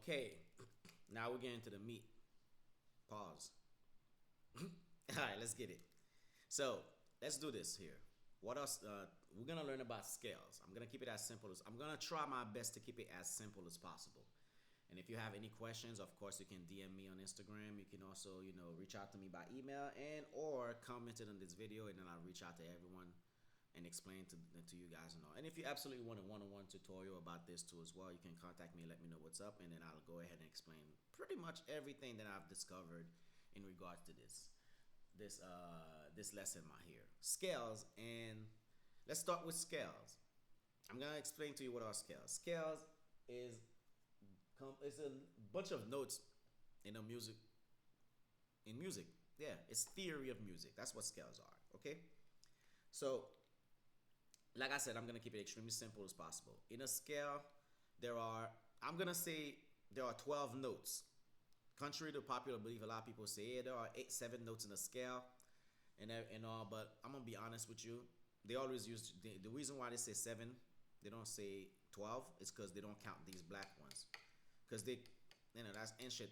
Okay, now we're getting to the meat. Pause. All right, let's get it. So let's do this here. What else? We're gonna learn about scales. I'm gonna keep it as simple as I'm gonna try my best to keep it as simple as possible. And if you have any questions, of course, you can DM me on Instagram. You can also, reach out to me by email and or comment it on this video, and then I'll reach out to everyone and explain to you guys and all. And if you absolutely want a one-on-one tutorial about this too as well, you can contact me, let me know what's up, and then I'll go ahead and explain pretty much everything that I've discovered in regards to this lesson right here. Scales, and let's start with scales. I'm gonna explain to you what are scales. Scales is it's a bunch of notes in a music in music. Yeah, it's theory of music. That's what scales are. Okay, so like I said, I'm gonna keep it extremely simple as possible. In a scale, I'm gonna say there are 12 notes. Contrary to popular belief, a lot of people say there are 7 notes in a scale, and all. But I'm gonna be honest with you. They always use the reason why they say 7. They don't say 12. It's because they don't count these black ones. Because that's ancient,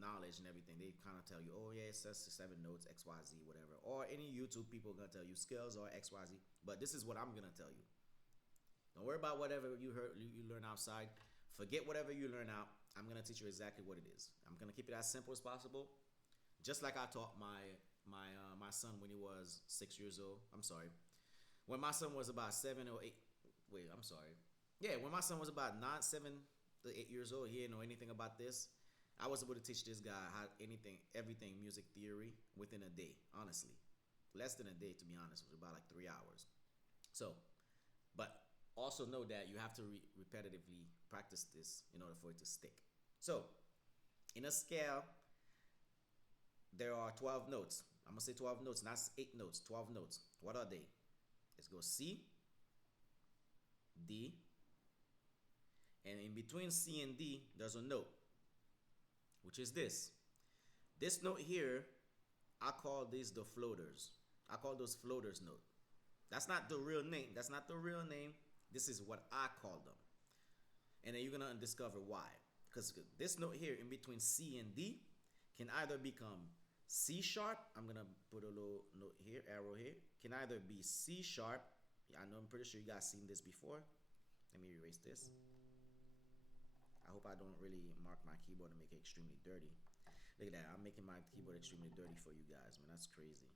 knowledge and everything. They kind of tell you, oh yeah, it says 7 notes, X, Y, Z, whatever. Or any YouTube people are gonna tell you scales or X, Y, Z. But this is what I'm gonna tell you. Don't worry about whatever you learn outside. Forget whatever you learn out. I'm gonna teach you exactly what it is. I'm gonna keep it as simple as possible, just like I taught my son when he was 6 years old. I'm sorry, when my son was about 7 or 8. Wait, I'm sorry. Yeah, when my son was about 7 to 8 years old, he didn't know anything about this. I was able to teach this guy everything music theory within a day. Honestly, less than a day to be honest. It was about like 3 hours. So, but also know that you have to repetitively practice this in order for it to stick. So, in a scale, there are 12 notes. I'm gonna say 12 notes, not 8 notes. 12 notes. What are they? Let's go C, D, and in between C and D, there's a note, which is this. This note here, I call these the floaters. I call those floaters note. That's not the real name. That's not the real name. This is what I call them. And then you're gonna discover why. Because this note here in between C and D can either become C sharp. I'm gonna put a little note here, arrow here. Can either be C sharp. Yeah, I know, I'm pretty sure you guys seen this before. Let me erase this. I hope I don't really mark my keyboard and make it extremely dirty. Look at that, I'm making my keyboard extremely dirty for you guys, man. That's crazy.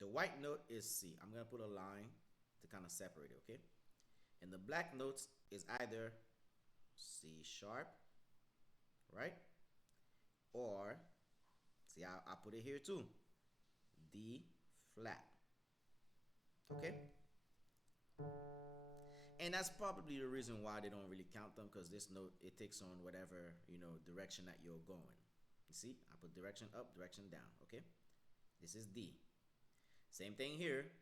The white note is C. I'm gonna put a line to kind of separate it, okay? And the black notes is either C sharp, right? Or, see, I put it here too, D flat, okay? And that's probably the reason why they don't really count them, because this note, it takes on whatever, direction that you're going. You see, I put direction up, direction down, okay? This is D. Same thing here.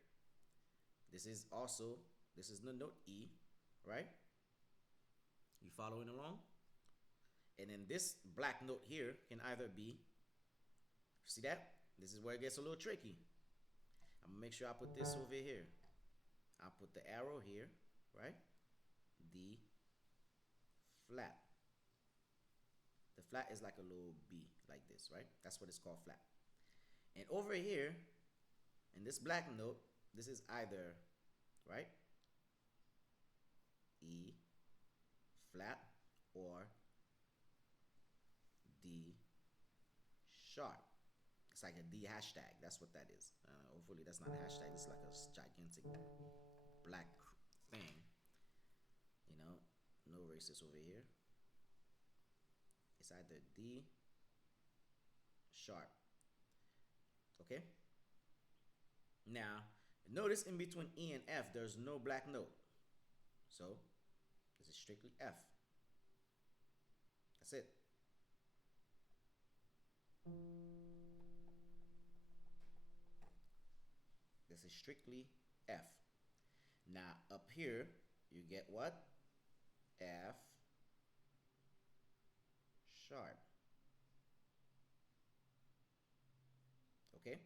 This is the note E, right? You following along? And then this black note here can either be, see that? This is where it gets a little tricky. I'm gonna make sure I put this over here. I'll put the arrow here, right? D flat. The flat is like a little B, like this, right? That's what it's called, flat. And over here, in this black note, this is either, right, E flat or D sharp. It's like a D hashtag. That's what that is. Hopefully that's not a hashtag. It's like a gigantic black thing. No racist over here. It's either D sharp. Okay? Now, notice in between E and F, there's no black note. So, this is strictly F. That's it. This is strictly F. Now, up here, you get what? F sharp. Okay?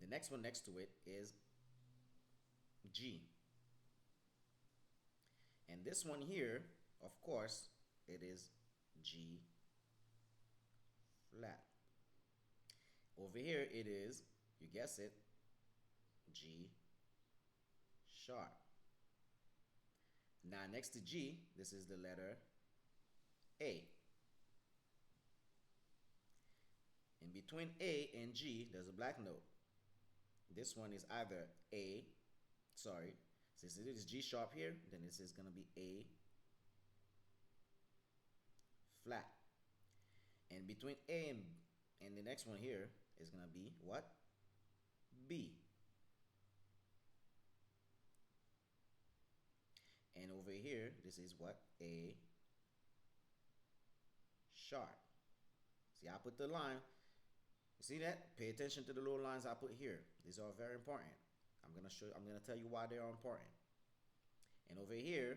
The next one next to it is G. And this one here, of course, it is G flat. Over here it is, you guess it, G sharp. Now next to G, this is the letter A. In between A and G, there's a black note. This one is either A, sorry, since it is G sharp here, then this is going to be A flat. And between A and the next one here is going to be what? B. And over here, this is what? A sharp. See, I put the line. You see that? Pay attention to the little lines I put here. These are very important. I'm gonna tell you why they are important. And over here,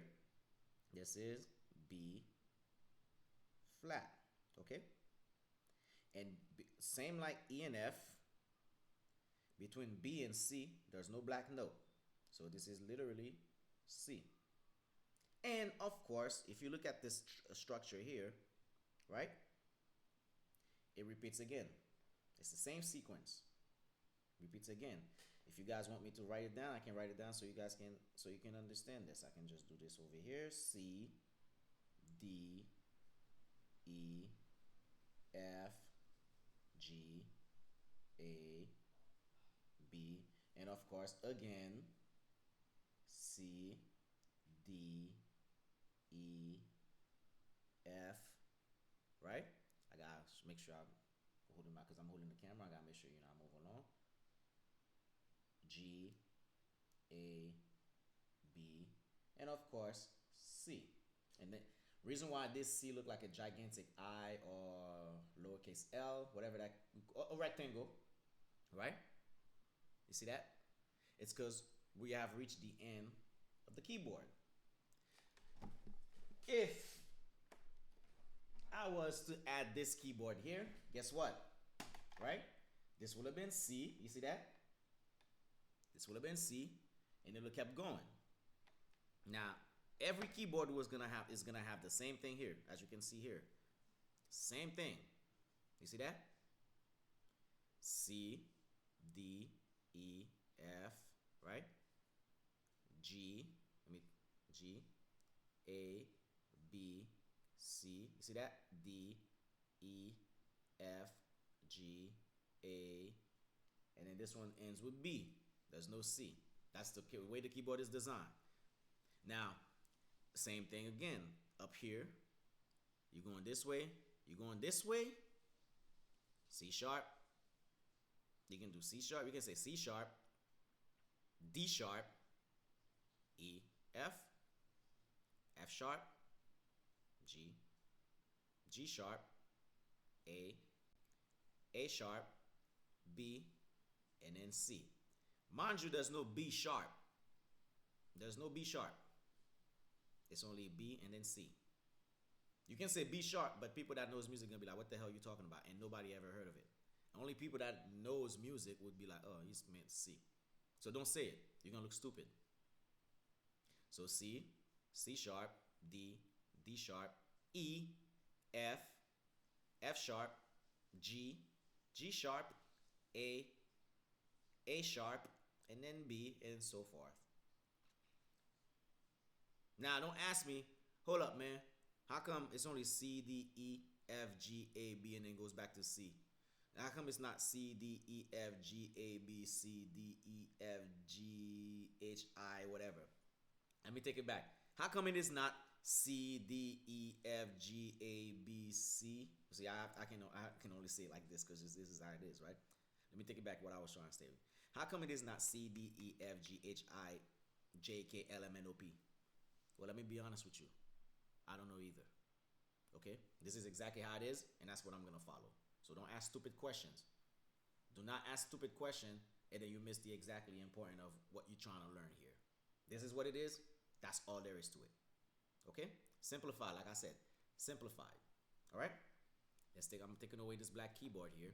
this is B flat. Okay? And same like E and F, between B and C, there's no black note. So this is literally C. And of course, if you look at this structure here, right? It repeats again. It's the same sequence. Repeats again. If you guys want me to write it down, I can write it down so you can understand this. I can just do this over here. C, D, E, F, G, A, B, and of course again C, D, E, F, right? I gotta make sure I'm holding because I'm holding the camera. I gotta make sure I move along. G, A, B, and of course C. And the reason why this C look like a gigantic I or lowercase l, whatever that, a rectangle, right? You see that? It's because we have reached the end of the keyboard. If I was to add this keyboard here, guess what? Right? This would have been C. You see that? This would have been C, and it would have kept going. Now, every keyboard is gonna have the same thing here, as you can see here. Same thing. You see that? C, D, E, F, right? G, G, A, B, C. You see that? D, E, F, G, A, and then this one ends with B. There's no C. That's the way the keyboard is designed. Now, same thing again. Up here, you're going this way, you're going this way, C sharp. You can do C sharp, you can say C sharp, D sharp, E, F, F sharp, G, G sharp, A sharp, B, and then C. Mind you, there's no B sharp. There's no B sharp. It's only B and then C. You can say B sharp, but people that knows music are gonna be like, what the hell are you talking about? And nobody ever heard of it. Only people that knows music would be like, oh, he's meant C. So don't say it. You're gonna look stupid. So C, C sharp, D, D sharp, E, F, F sharp, G, G sharp, A sharp, and then B, and so forth. Now, don't ask me, hold up, man. How come it's only C, D, E, F, G, A, B, and then goes back to C? How come it's not C, D, E, F, G, A, B, C, D, E, F, G, H, I, whatever? Let me take it back. How come it is not C, D, E, F, G, A, B, C? See, I can only say it like this because this is how it is, right? Let me take it back what I was trying to say. How come it is not C, D, E, F, G, H, I, J, K, L, M, N, O, P? Well, let me be honest with you. I don't know either. Okay? This is exactly how it is, and that's what I'm going to follow. So don't ask stupid questions. Do not ask stupid questions, and then you miss the exactly important of what you're trying to learn here. This is what it is. That's all there is to it. Okay? Simplify, like I said. Simplify. All right? I'm taking away this black keyboard here,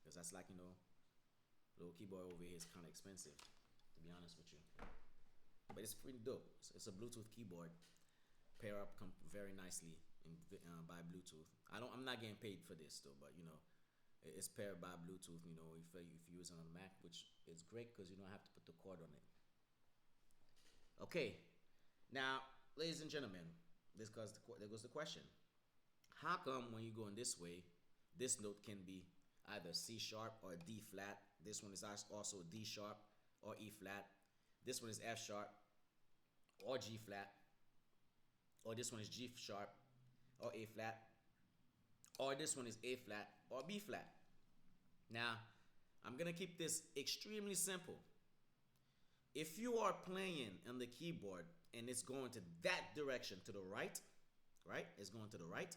because that's like, little keyboard over here is kind of expensive, to be honest with you. But it's pretty dope. It's a Bluetooth keyboard. Pair up very nicely by Bluetooth. I'm not getting paid for this though, but it's paired by Bluetooth. If you use it on a Mac, which is great because you don't have to put the cord on it. Okay, now, ladies and gentlemen, there goes the question. How come when you go in this way, this note can be either C sharp or D flat? This one is also D sharp or E flat. This one is F sharp or G flat. Or this one is G sharp or A flat. Or this one is A flat or B flat. Now, I'm going to keep this extremely simple. If you are playing on the keyboard and it's going to that direction to the right, it's going to the right,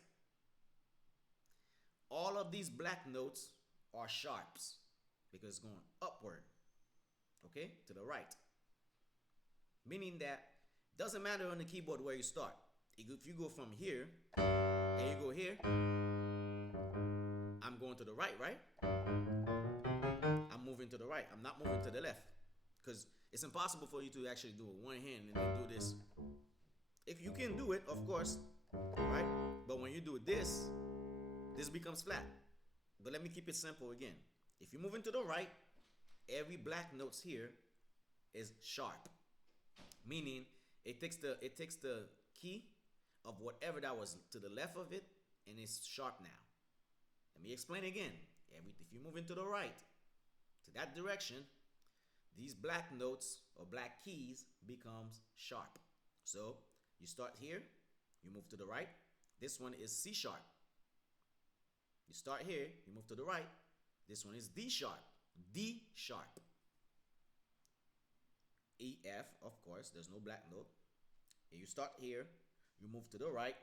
all of these black notes are sharps because it's going upward, okay, to the right. Meaning that it doesn't matter on the keyboard where you start. If you go from here and you go here, I'm going to the right, right? I'm moving to the right. I'm not moving to the left because it's impossible for you to actually do it with one hand and then do this. If you can do it, of course, right? But when you do this becomes flat. But let me keep it simple again. If you move into the right, every black notes here is sharp, meaning it takes the key of whatever that was to the left of it and it's sharp now. Let me explain again. If you move into the right to that direction, these black notes or black keys becomes sharp. So you start here, you move to the right. This one is C sharp. You start here, you move to the right. This one is D sharp. D sharp. E, F, of course, there's no black note. And you start here, you move to the right.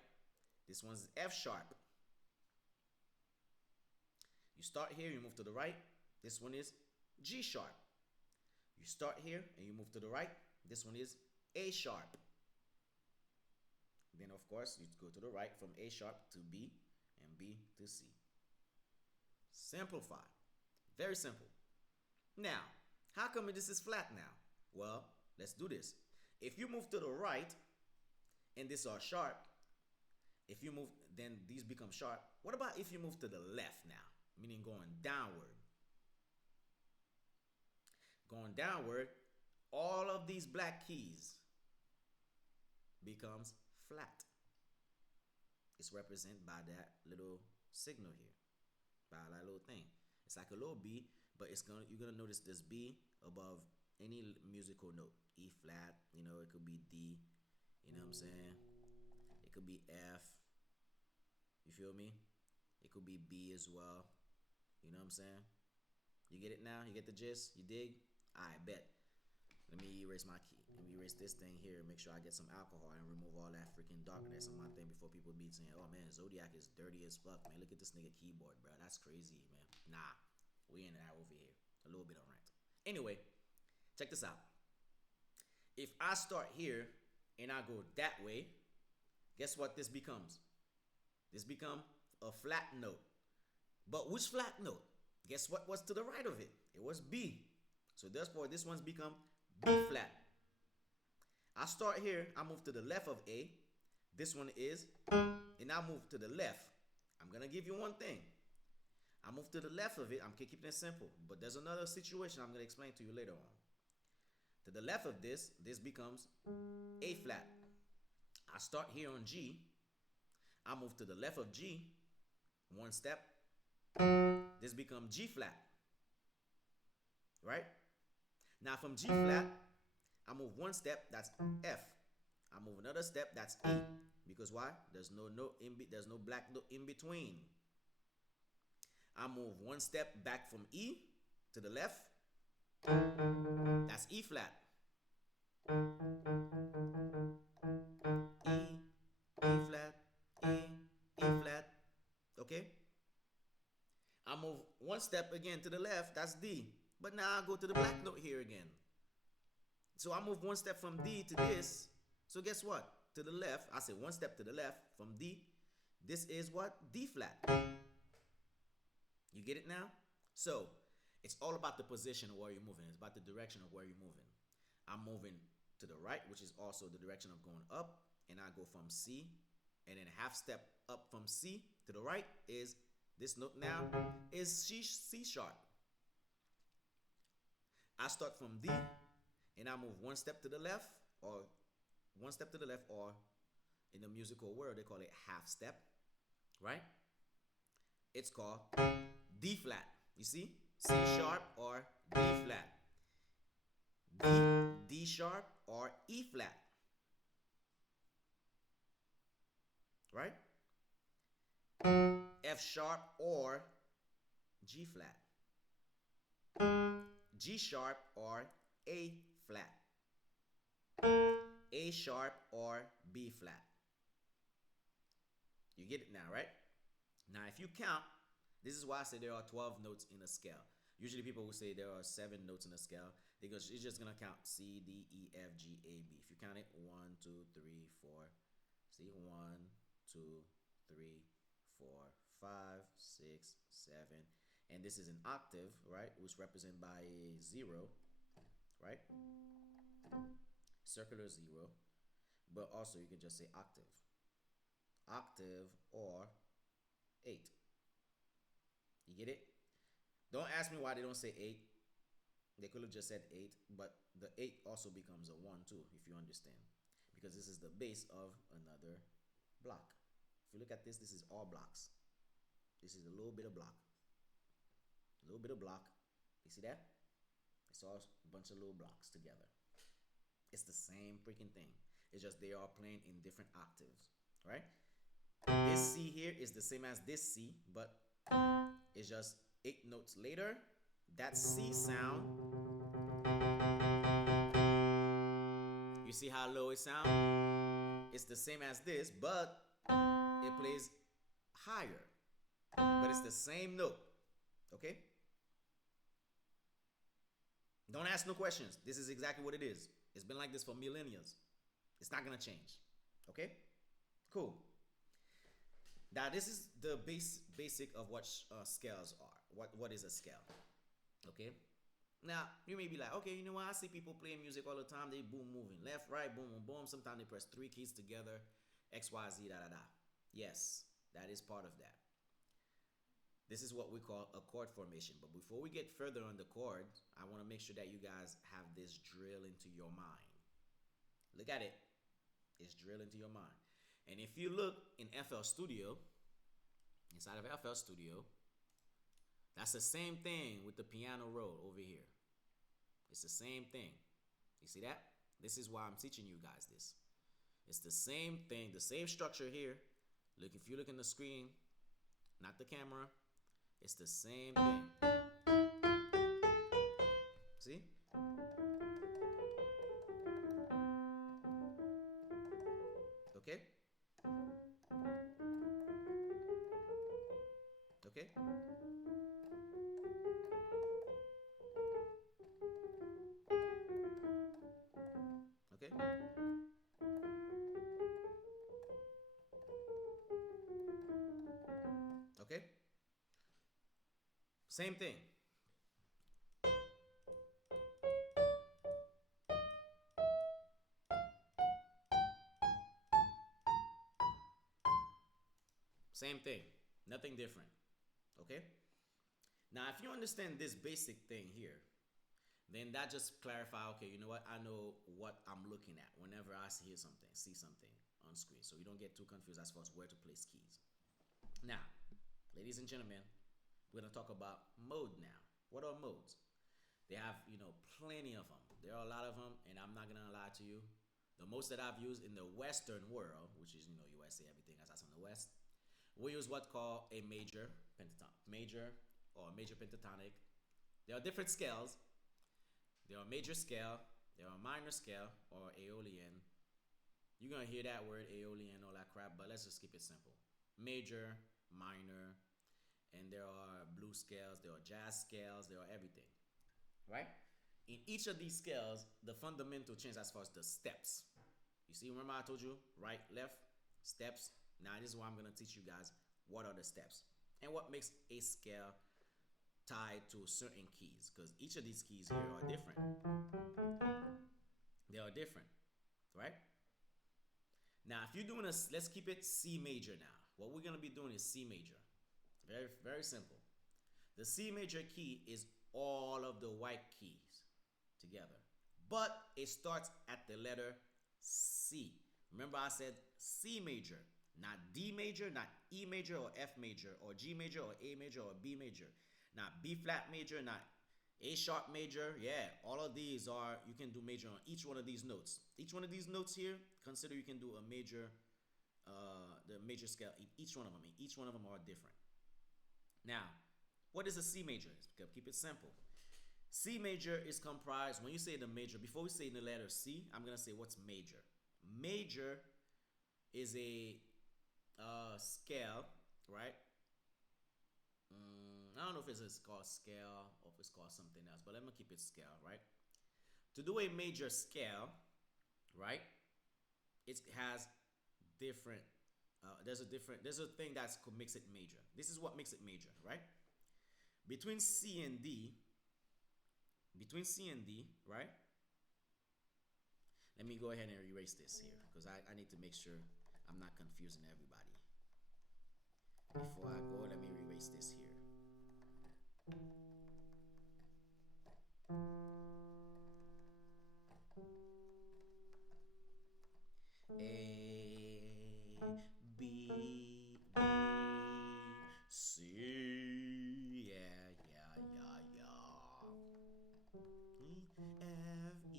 This one's F sharp. You start here, you move to the right. This one is G sharp. You start here and you move to the right. This one is A sharp. Then, of course, you go to the right from A sharp to B and B to C. Simplify. Very simple. Now, how come this is flat now? Well, let's do this. If you move to the right and these are sharp, if you move, then these become sharp. What about if you move to the left now? Meaning going downward. Going downward, all of these black keys becomes flat. It's represented by that little signal here, by that little thing. It's like a little B, but you're gonna notice this B above any musical note. E flat, it could be D, you know what I'm saying? It could be F, you feel me? It could be B as well, you know what I'm saying? You get it now? You get the gist? You dig? I bet. Let me erase my key. Let me erase this thing here and make sure I get some alcohol and remove all that freaking darkness on my thing before people be saying, oh man, Zodiac is dirty as fuck, man. Look at this nigga keyboard, bro. That's crazy, man. Nah, we ain't that over here. A little bit on rant. Anyway, check this out. If I start here and I go that way, guess what this becomes? This becomes a flat note. But which flat note? Guess what was to the right of it? It was B. So therefore, this one's become B flat. I start here, I move to the left of A. This one is, and I move to the left. I'm gonna give you one thing. I move to the left of it, I'm keeping it simple, but there's another situation I'm gonna explain to you later on. To the left of this becomes A flat. I start here on G, I move to the left of G, one step, this becomes G flat, right? Now from G flat, I move one step, that's F. I move another step, that's E. Because why? There's no black note in between. I move one step back from E to the left, that's E flat. E, E flat, E, E flat. Okay? I move one step again to the left, that's D. But now I go to the black note here again. So I move one step from D to this. So guess what? To the left, I say one step to the left from D. This is what? D flat. You get it now? So it's all about the position of where you're moving. It's about the direction of where you're moving. I'm moving to the right, which is also the direction of going up. And I go from C and then half step up from C to the right is this note now is C sharp. I start from D and I move one step to the left, or one step to the left, or in the musical world they call it half step, right? It's called D flat. You see? C sharp or D flat. D sharp or E flat. Right? F sharp or G flat. G sharp or A flat. A sharp or B flat. You get it now, right? Now, if you count, this is why I say there are 12 notes in a scale. Usually people will say there are 7 notes in a scale because it's just gonna count C, D, E, F, G, A, B. If you count it, 1, 2, 3, 4. See, 1, 2, 3, 4, 5, 6, 7. And this is an octave, right? Which represented by a 0, right? Circular 0. But also you can just say octave. Octave or 8. You get it? Don't ask me why they don't say 8. They could have just said 8, but the 8 also becomes a 1 too, if you understand. Because this is the base of another block. If you look at this, this is all blocks. This is a little bit of block. A little bit of block. You see that? It's all a bunch of little blocks together. It's the same freaking thing. It's just they are playing in different octaves, right? This C here is the same as this C, but it's just 8 notes later. That C sound, you see how low it sounds? It's the same as this, but it plays higher. But it's the same note, okay? Don't ask no questions. This is exactly what it is. It's been like this for millennia. It's not gonna change, okay? Cool. Now this is the basic of what scales are. What is a scale? Okay. Now you may be like, okay, you know what? I see people playing music all the time. They boom moving left, right, boom, boom, boom. Sometimes they press 3 keys together, X, Y, Z, da, da, da. Yes, that is part of that. This is what we call a chord formation. But before we get further on the chord, I want to make sure that you guys have this drill into your mind. Look at it. It's drilled into your mind. And if you look in FL Studio, inside of FL Studio, that's the same thing with the piano roll over here. It's the same thing. You see that? This is why I'm teaching you guys this. It's the same thing, the same structure here. Look, if you look in the screen, not the camera, it's the same thing. See? Okay? Okay? Okay? Okay? Same thing. Same thing. Nothing different. Okay? Now, if you understand this basic thing here, then that just clarify, okay, you know what? I know what I'm looking at whenever I see something on screen. So you don't get too confused as far as where to place keys. Now, ladies and gentlemen, we're going to talk about mode now. What are modes? They have, plenty of them. There are a lot of them, and I'm not going to lie to you. The most that I've used in the Western world, which is, USA, everything that's in the West, we use what's called a major pentatonic. There are different scales. There are major scale, there are minor scale, or Aeolian. You're going to hear that word, Aeolian, all that crap, but let's just keep it simple. Major, minor, and there are blues scales, there are jazz scales, there are everything, right? In each of these scales, the fundamental change as far as the steps. You see, remember I told you, right, left, steps. Now this is why I'm going to teach you guys what are the steps and what makes a scale tied to certain keys, because each of these keys here are different. They are different, right? Now, if you're doing a, let's keep it C major now. What we're gonna be doing is C major. Very, very simple. The C major key is all of the white keys together, but it starts at the letter C. Remember, I said C major, not D major, not E major or F major or G major or A major or B major, not B flat major, not A sharp major. Yeah, all of these are, you can do major on each one of these notes. Each one of these notes here, consider you can do a major, the major scale in each one of them. Each one of them are different. Now, what is a C major? Keep it simple. C major is comprised, when you say the major, before we say the letter C, I'm going to say what's major. Major is a scale, right? I don't know if it's called scale or if it's called something else, but let me keep it scale, right? To do a major scale, right, it has different, there's a thing that makes it major. This is what makes it major, right? Between C and D, right? Let me go ahead and erase this here because I need to make sure I'm not confusing everybody. Before I go, let me erase this here. A, B, C, yeah, yeah, yeah, yeah. F, E,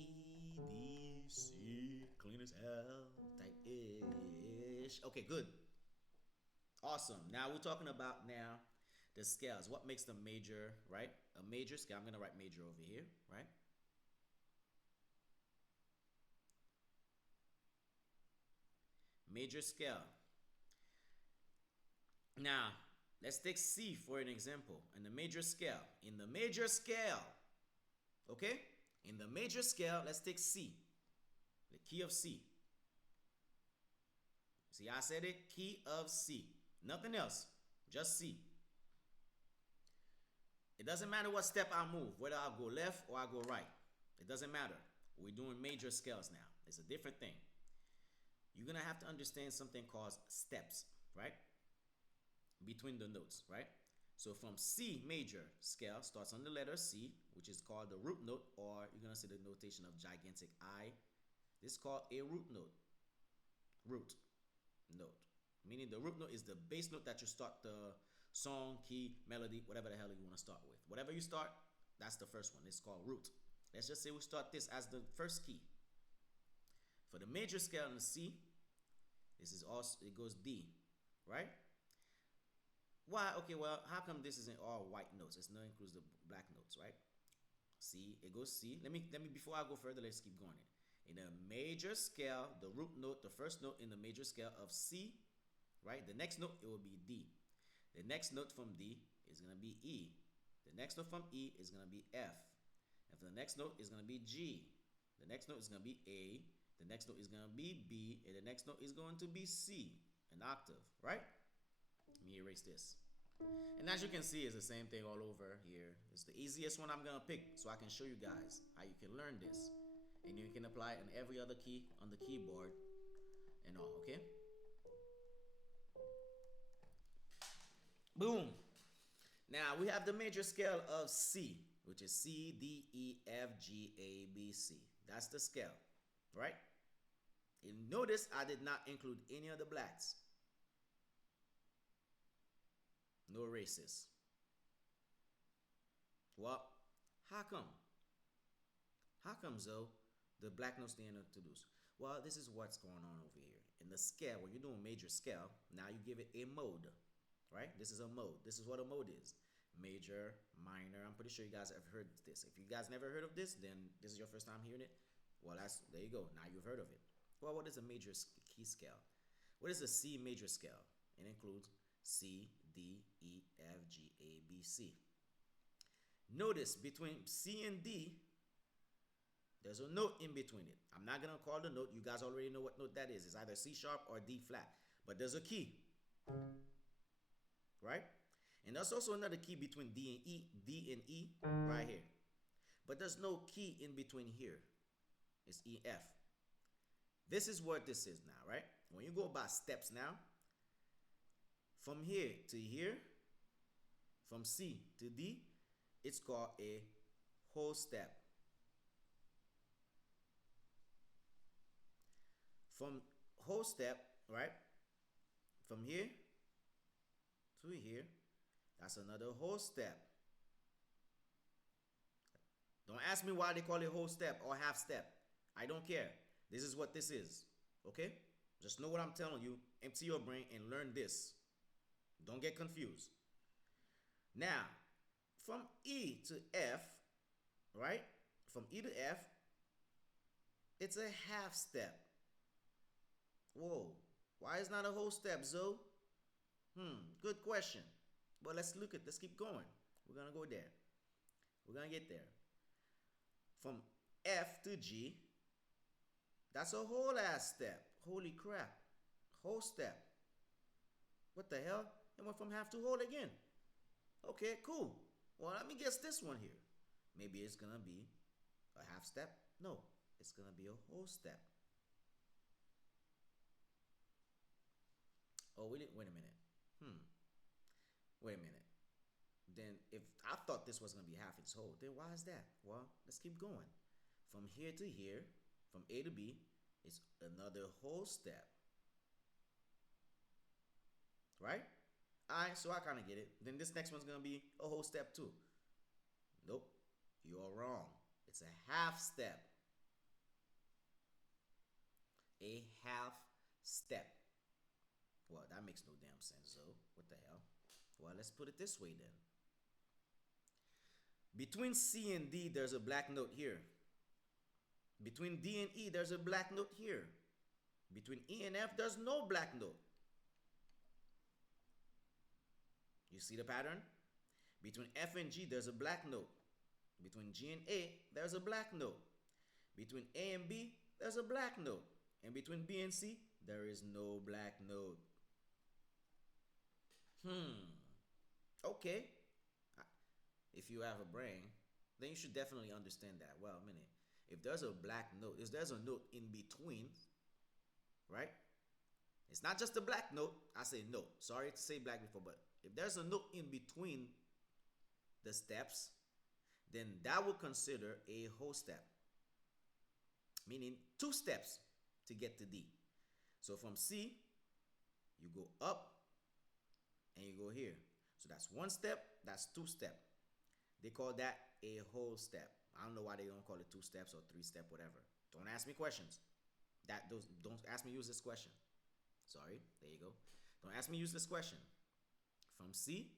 D, C, clean as hell, tight-ish. Okay, good. Awesome. Now we're talking about now the scales. What makes the major, right? A major scale. I'm gonna write major over here, right? Major scale. Now, let's take C for an example. In the major scale. Okay? In the major scale, let's take C. The key of C. See, I said it, key of C. Nothing else, just C. It doesn't matter what step I move, whether I go left or I go right. It doesn't matter. We're doing major scales now. It's a different thing. You're gonna have to understand something called steps, right? Between the notes, right? So from C major scale starts on the letter C, which is called the root note, or you're gonna see the notation of gigantic I. This is called a root note. Root note. Meaning the root note is the bass note that you start the song, key, melody, whatever the hell you want to start with. Whatever you start, that's the first one. It's called root. Let's just say we start this as the first key. For the major scale in C, this is also, it goes D, right? Why? Okay, well, how come this isn't all white notes? It's not includes the black notes, right? C, it goes C. Let me before I go further, let's keep going. In a major scale, the root note, the first note in the major scale of C, right? The next note, it will be D. The next note from D is going to be E. The next note from E is going to be F. And the next note is going to be G. The next note is going to be A. The next note is going to be B. And the next note is going to be C, an octave, right? Let me erase this. And as you can see, it's the same thing all over here. It's the easiest one I'm going to pick so I can show you guys how you can learn this. And you can apply it on every other key on the keyboard and all, okay? Boom. Now we have the major scale of C, which is C, D, E, F, G, A, B, C. That's the scale, right? And notice I did not include any of the blacks. No races. Well, how come? How come, Zoe, the black notes didn't introduce? Well, this is what's going on over here. In the scale, when you're doing major scale, now you give it a mode, right? This is a mode. This is what a mode is. Major, minor. I'm pretty sure you guys have heard this. If you guys never heard of this, then this is your first time hearing it. Well, there you go. Now you've heard of it. Well, what is a major key scale? What is a C major scale? It includes C, D, E, F, G, A, B, C. Notice between C and D, there's a note in between it. I'm not going to call the note. You guys already know what note that is. It's either C sharp or D flat. But there's a key. Right? And there's also another key between D and E right here. But there's no key in between here. It's E, F. This is what this is now, right? When you go by steps now, from here to here, from C to D, it's called a whole step. From whole step, right? From here to here, that's another whole step. Don't ask me why they call it whole step or half step. I don't care. This is what this is. Okay? Just know what I'm telling you. Empty your brain and learn this. Don't get confused. Now, from E to F, right? From E to F, it's a half step. Whoa. Why is not a whole step, Zoe? Good question. But let's keep going. We're gonna go there. We're gonna get there. From F to G, that's a whole ass step. Holy crap. Whole step. What the hell? It went from half to whole again. Okay, cool. Well, let me guess this one here. Maybe it's gonna be a half step. No, it's gonna be a whole step. Oh, wait a minute. Wait a minute. Then if I thought this was gonna be half its whole, then why is that? Well, let's keep going. From here to here, from A to B, it's another whole step. Right? Alright, so I kind of get it. Then this next one's gonna be a whole step too. Nope, you're wrong. It's a half step. A half step. Well, that makes no damn sense, though. What the hell? Well, let's put it this way then. Between C and D, there's a black note here. Between D and E, there's a black note here. Between E and F, there's no black note. You see the pattern? Between F and G, there's a black note. Between G and A, there's a black note. Between A and B, there's a black note. And between B and C, there is no black note. Okay. If you have a brain, then you should definitely understand that. Well, a minute. If there's a black note, if there's a note in between, right? It's not just a black note. I say note. Sorry to say black before, but if there's a note in between the steps, then that will consider a whole step. Meaning 2 steps to get to D. So from C, you go up and you go here. So that's 1 step, that's 2 step. They call that a whole step. I don't know why they don't call it 2 steps or 3 step, whatever. Don't ask me questions. Don't ask me use this question. Sorry, there you go. Don't ask me use this question. From C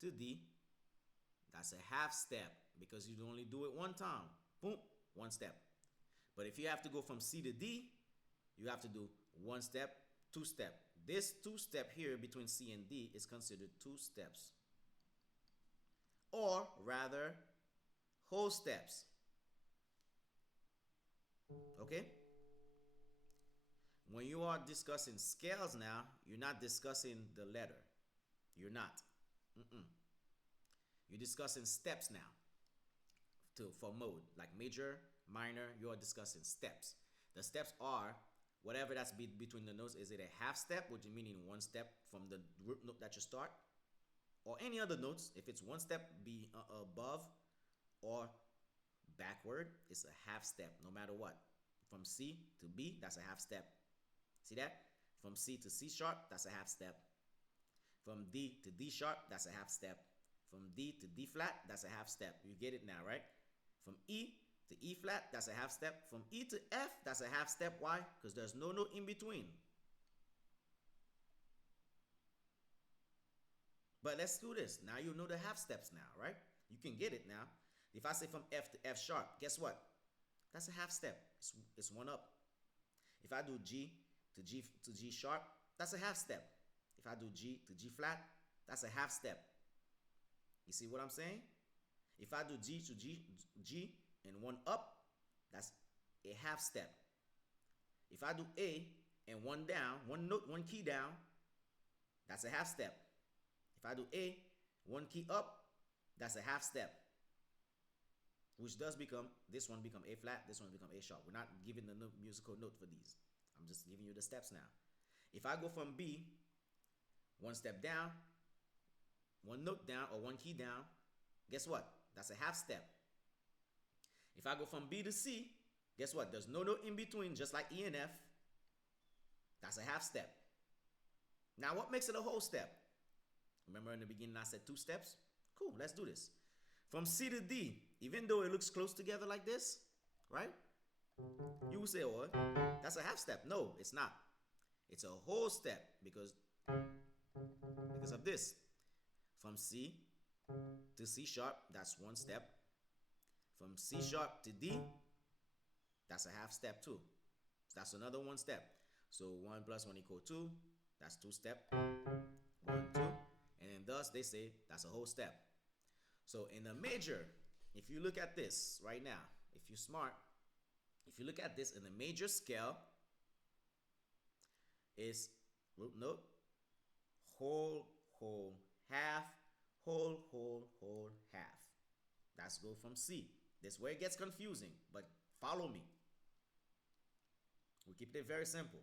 to D, that's a half step because you only do it 1 time. Boom, 1 step. But if you have to go from C to D, you have to do 1 step, 2 step. This 2 step here between C and D is considered 2 steps. Or rather, whole steps. Okay? When you are discussing scales now, you're not discussing the letter. You're not. You're discussing steps now for mode. Like major, minor, you are discussing steps. The steps are whatever that's between the notes. Is it a half step, which meaning 1 step from the root note that you start? Or any other notes, if it's 1 step above or backward, it's a half step no matter what. From C to B, that's a half step. See that? From C to C sharp, that's a half step. From D to D sharp, that's a half step. From D to D flat, that's a half step. You get it now, right? From E to E flat, that's a half step. From E to F, that's a half step. Why? Because there's no note in between. But let's do this. Now you know the half steps now, right? You can get it now. If I say from F to F sharp, guess what? That's a half step. It's 1 up. If I do G to G sharp, that's a half step. If I do G to G flat, that's a half step. You see what I'm saying? If I do G to G and 1 up, that's a half step. If I do A and 1 down, 1 note, 1 key down, that's a half step. If I do A, 1 key up, that's a half step. Which does become, this one become A flat, this one become A sharp. We're not giving the musical note for these. I'm just giving you the steps now. If I go from B, one step down, one note down, or one key down, guess what? That's a half step. If I go from B to C, guess what? There's no note in between, just like E and F. That's a half step. Now, what makes it a whole step? Remember in the beginning I said 2 steps? Cool, let's do this. From C to D, even though it looks close together like this, right? You will say, oh, that's a half step. No, it's not. It's a whole step because of this. From C to C sharp, that's 1 step. From C sharp to D, that's a half step too. So that's another 1 step. So 1 plus 1 equals 2. That's 2 step. 1, 2. And then thus they say that's a whole step. So in a major, if you look at this right now, if you're smart, if you look at this in a major scale, is root note, whole, whole, half, whole, whole, whole, half. That's go from C. This where it gets confusing, but follow me. We keep it very simple.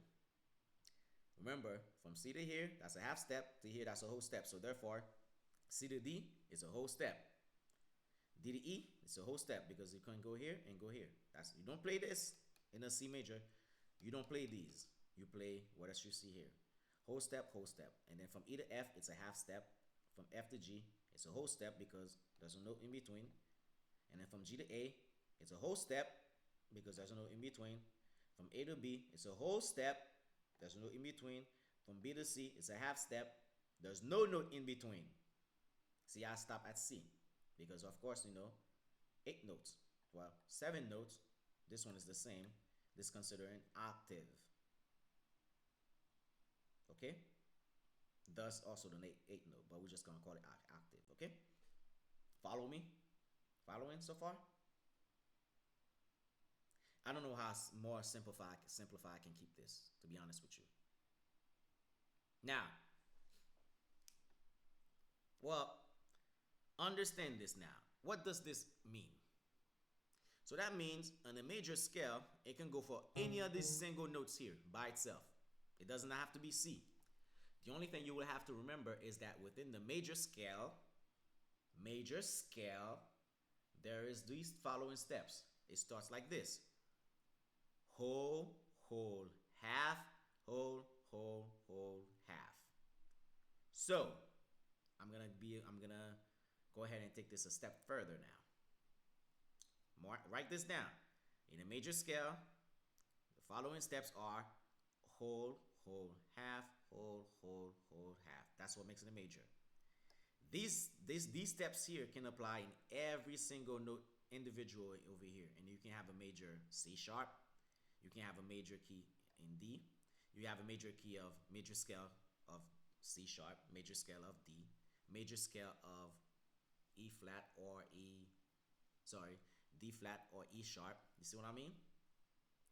Remember, from C to here, that's a half step. To here, that's a whole step. So therefore, C to D is a whole step. D to E is a whole step because you can go here and go here. You don't play this in a C major. You don't play these. You play what else you see here. Whole step, whole step. And then from E to F, it's a half step. From F to G, it's a whole step because there's a note in between. And then from G to A, it's a whole step because there's a note in between. From A to B, it's a whole step. There's no in between. From B to C, it's a half step. There's no note in between. See, I stop at C because, of course, 8 notes. Well, 7 notes. This one is the same. This is considered an octave. Okay? Thus, also the 8 note, but we're just going to call it octave. Okay? Follow me? Following so far? I don't know how more simplified I can keep this, to be honest with you. Now, well, understand this now. What does this mean? So that means on a major scale, it can go for any of these single notes here by itself. It doesn't have to be C. The only thing you will have to remember is that within the major scale, there is these following steps. It starts like this. Whole, whole, half, whole, whole, whole, half. So, I'm gonna go ahead and take this a step further now. Write this down. In a major scale, the following steps are whole, whole, half, whole, whole, whole, half. That's what makes it a major. These steps here can apply in every single note individually over here. And you can have a major C sharp. You can have a major key in D. You have a major scale of C sharp, major scale of D, major scale of D flat or E sharp. You see what I mean?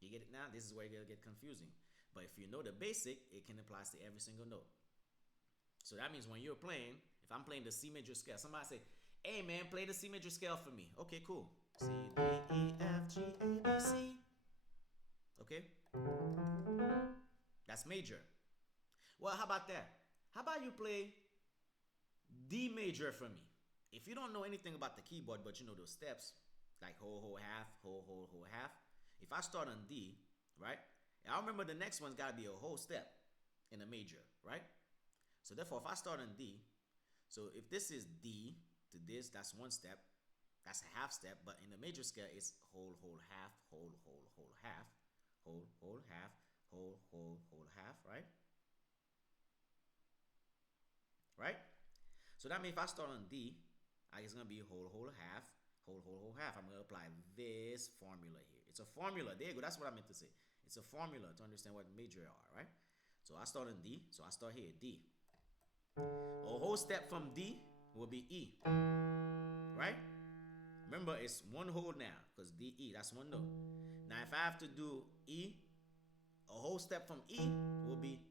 You get it now? This is where it'll get confusing. But if you know the basic, it can apply to every single note. So that means when you're playing, if I'm playing the C major scale, somebody say, hey man, play the C major scale for me. Okay, cool. C, D, E, F, G, A, B, C. Okay? That's major. Well, how about that? How about you play D major for me? If you don't know anything about the keyboard, but you know those steps, like whole, whole, half, whole, whole, whole, half. If I start on D, right? I remember the next one's got to be a whole step in a major, right? So therefore, if I start on D, so if this is D to this, that's 1 step. That's a half step. But in the major scale, it's whole, whole, half, whole, whole, whole, half, whole, whole, half, whole, whole, whole, half, right? Right? So that means if I start on D, it's going to be whole, whole, half, whole, whole, whole, half. I'm going to apply this formula here. It's a formula. There you go. That's what I meant to say. It's a formula to understand what major are, right? So I start on D. So I start here, D. A whole step from D will be E, right? Remember, it's 1 whole now because D, E, that's 1 note. Now, if I have to do E, a whole step from E will be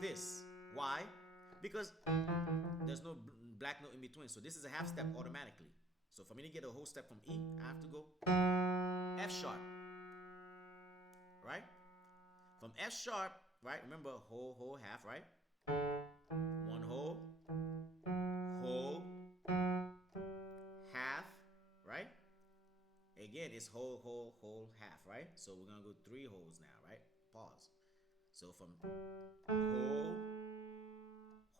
this. Why? Because there's no black note in between. So this is a half step automatically. So for me to get a whole step from E, I have to go F sharp. Right? From F sharp, right? Remember whole, whole, half, right? One whole, whole, half, right? Again, it's whole, whole, whole, half, right? So we're gonna go three wholes now, right? Pause. So from whole,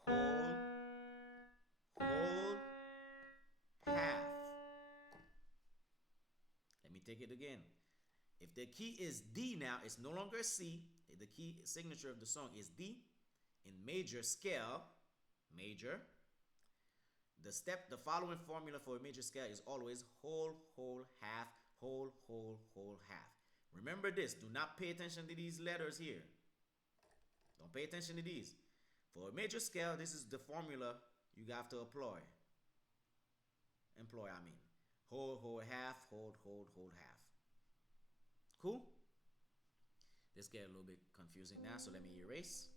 whole, whole, half. Let me take it again. If the key is D now, it's no longer C. The key signature of the song is D in major scale, major. The following formula for a major scale is always whole, whole, half, whole, whole, whole, half. Remember this. Do not pay attention to these letters here. Don't pay attention to these. For a major scale, this is the formula you have to employ. Employ, I mean. Whole, whole, half, hold, hold, hold, half. Cool? This get a little bit confusing now, so let me erase.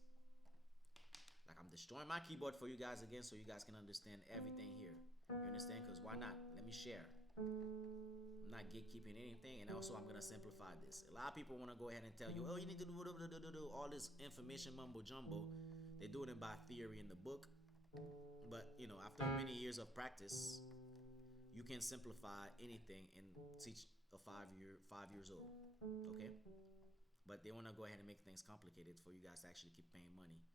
Like I'm destroying my keyboard for you guys again so you guys can understand everything here. You understand? Because why not? Let me share. I'm not gatekeeping anything, and also I'm going to simplify this. A lot of people want to go ahead and tell you, oh, you need to do all this information mumbo jumbo. They're doing it by theory in the book. But, you know, after many years of practice, you can simplify anything and teach a 5 years old. Okay? But they want to go ahead and make things complicated for you guys to actually keep paying money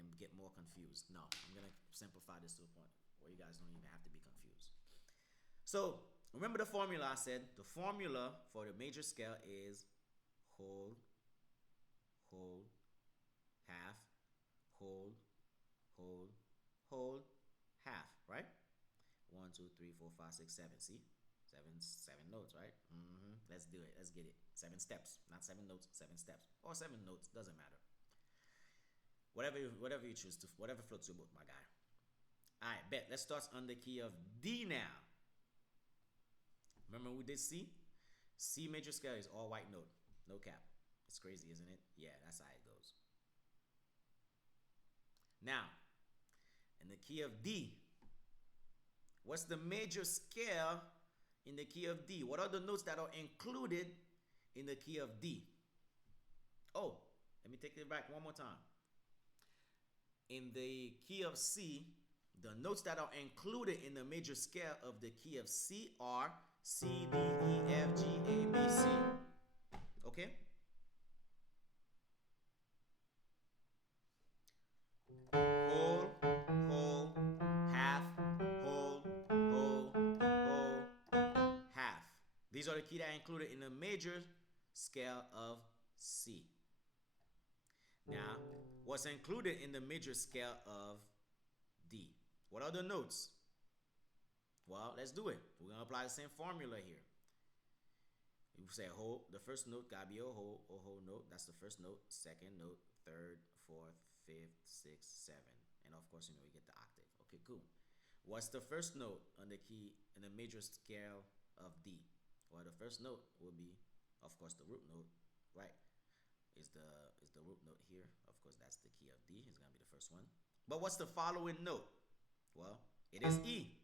and get more confused. No, I'm going to simplify this to a point where you guys don't even have to be confused. So, remember the formula I said. The formula for the major scale is whole, whole, half, whole, whole, whole, half, right? 1, 2, 3, 4, 5, 6, 7. See? Seven notes, right? Let's do it. Let's get it. 7 steps. Not 7 notes, 7 steps. Or 7 notes. Doesn't matter. Whatever you choose to, whatever floats your boat, my guy. Alright, bet. Let's start on the key of D now. Remember we did C? C major scale is all white note. No cap. It's crazy, isn't it? Yeah, that's how it goes. Now, in the key of D, what's the major scale in the key of D? What are the notes that are included in the key of D? Oh, let me take it back one more time. In the key of C, the notes that are included in the major scale of the key of C are C, D, E, F, G, A, B, C. Okay? Whole, whole, half, whole, whole, whole, half. These are the keys that are included in the major scale of C. Now, what's included in the major scale of D? What are the notes? Well, let's do it. We're going to apply the same formula here. You say whole, the first note gotta be a whole note. That's the first note, second note, third, fourth, fifth, sixth, seventh. And of course, you know, you get the octave. Okay, cool. What's the first note on the key in the major scale of D? Well, the first note will be, of course, the root note, right? Is the root note here. Of course, that's the key of D. It's gonna be the first one. But what's the following note? Well, it is E.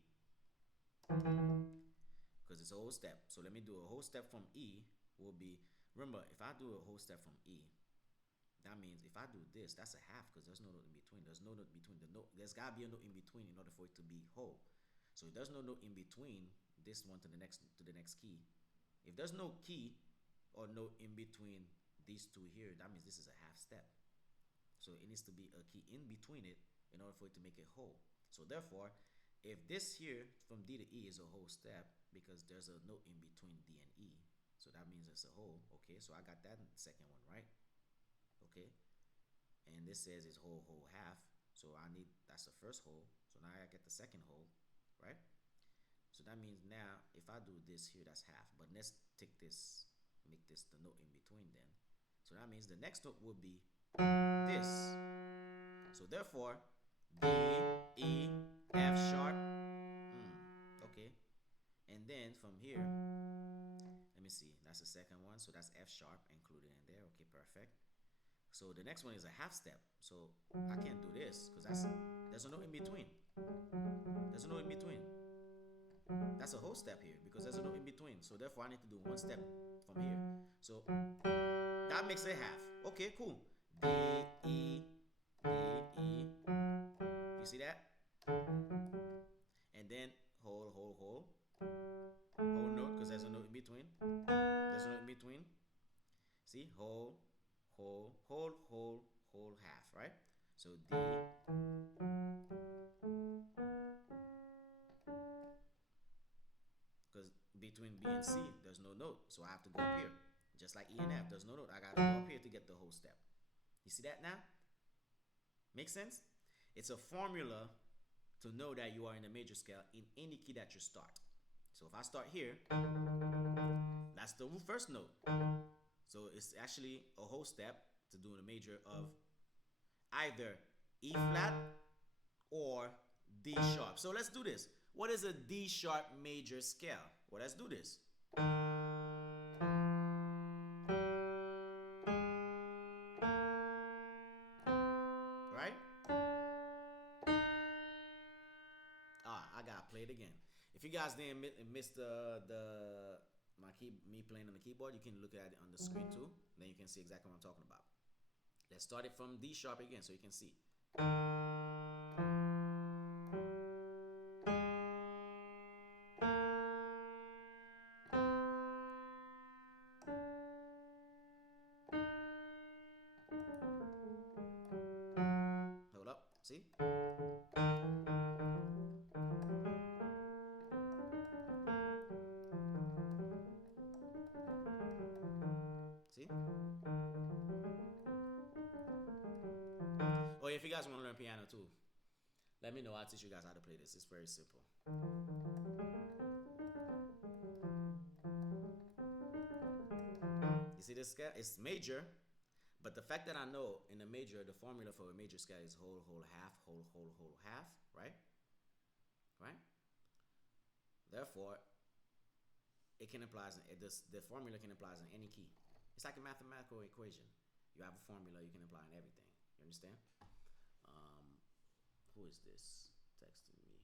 Because it's a whole step. So let me do a whole step from E will be, remember, if I do a whole step from E, that means if I do this, that's a half because there's no note in between. There's no note between the note. There's got to be a note in between in order for it to be whole. So if there's no note in between this one to the next key, if there's no key or note in between these two here, that means this is a half step. So it needs to be a key in between it in order for it to make it whole. So therefore, if this here from D to E is a whole step because there's a note in between D and E, so that means it's a whole. Okay, so I got that in the second one, right? Okay, and this says it's whole, whole, half. So that's the first whole. So now I get the second whole, right? So that means now if I do this here, that's half. But let's take this, make this the note in between then. So that means the next note will be this. So therefore, D, E, F sharp. Okay. And then from here, let me see. That's the second one. So that's F sharp included in there. Okay, perfect. So the next one is a half step. So I can't do this because there's a note in between. There's a note in between. That's a whole step here because there's a note in between. So therefore I need to do one step from here. So that makes it half. Okay, cool. D, E, D, E. You see that? And then whole note, because there's a note in between. There's a note in between. See, whole half, right? So D, because between B and C, there's no note, so I have to go up here. Just like E and F, there's no note. I gotta go up here to get the whole step. You see that now? Make sense? It's a formula to know that you are in a major scale in any key that you start. So if I start here, that's the first note. So it's actually a whole step to do a major of either E flat or D sharp. So let's do this. What is a D sharp major scale? Well, let's do this. Right? I gotta play it again. If you guys didn't miss me playing on the keyboard, you can look at it on the screen too. Then you can see exactly what I'm talking about. Let's start it from D sharp again so you can see. Hold up, see? See? Oh, if you guys want to learn piano too, let me know. I'll teach you guys how to play this. It's very simple. You see this scale? It's major, but the fact that I know in a major, the formula for a major scale is whole, half, whole, half, right? Right? Therefore, it can apply the formula can apply in any key. It's like a mathematical equation. You have a formula you can apply in everything. You understand? Who is this texting me?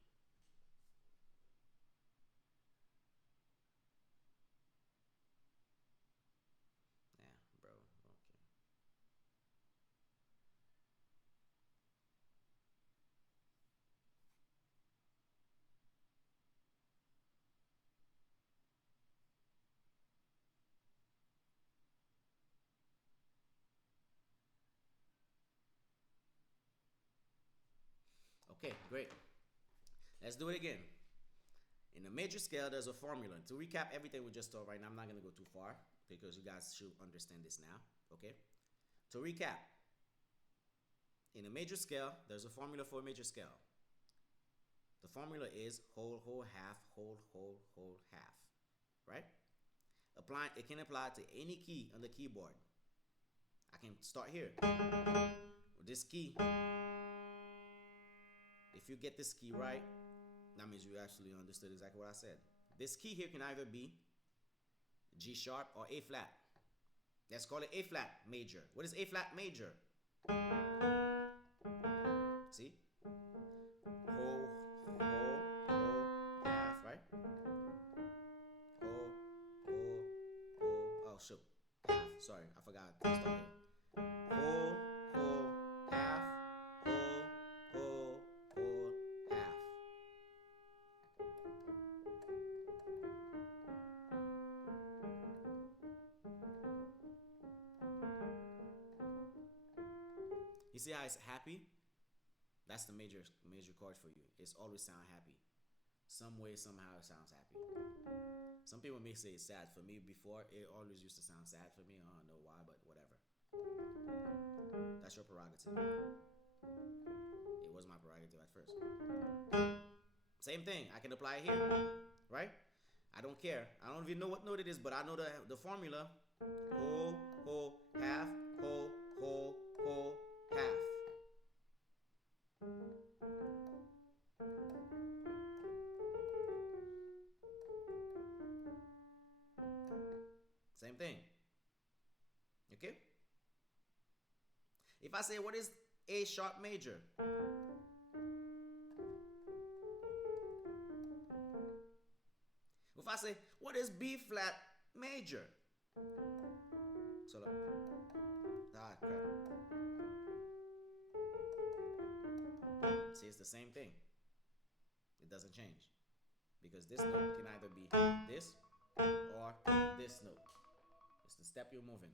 Yeah, bro. Okay. Okay, great. Let's do it again. In a major scale, there's a formula. To recap everything we just taught right now, I'm not going to go too far because you guys should understand this now, okay? To recap, in a major scale, there's a formula for a major scale. The formula is whole, half, whole, half, right? It can apply to any key on the keyboard. I can start here with this key. If you get this key right, that means you actually understood exactly what I said. This key here can either be G sharp or A flat. Let's call it A flat major. What is A flat major? See? Whole, half, right? Whole, oh shoot. Half. Sorry, I forgot. Whole, half, whole, half. You see how it's happy? That's the major chord for you. It's always sound happy. Some way, somehow, it sounds happy. Some people may say it's sad. For me, before, it always used to sound sad for me. I don't know why, but whatever. That's your prerogative. It was my prerogative at first. Same thing. I can apply it here, right? I don't care. I don't even know what note it is, but I know the formula. Whole, half, whole, half. Same thing. Okay? If I say, what is A sharp major? If I say, what is B flat major? So, ah, crap. See, it's the same thing. It doesn't change because this note can either be this or this note. It's the step you're moving.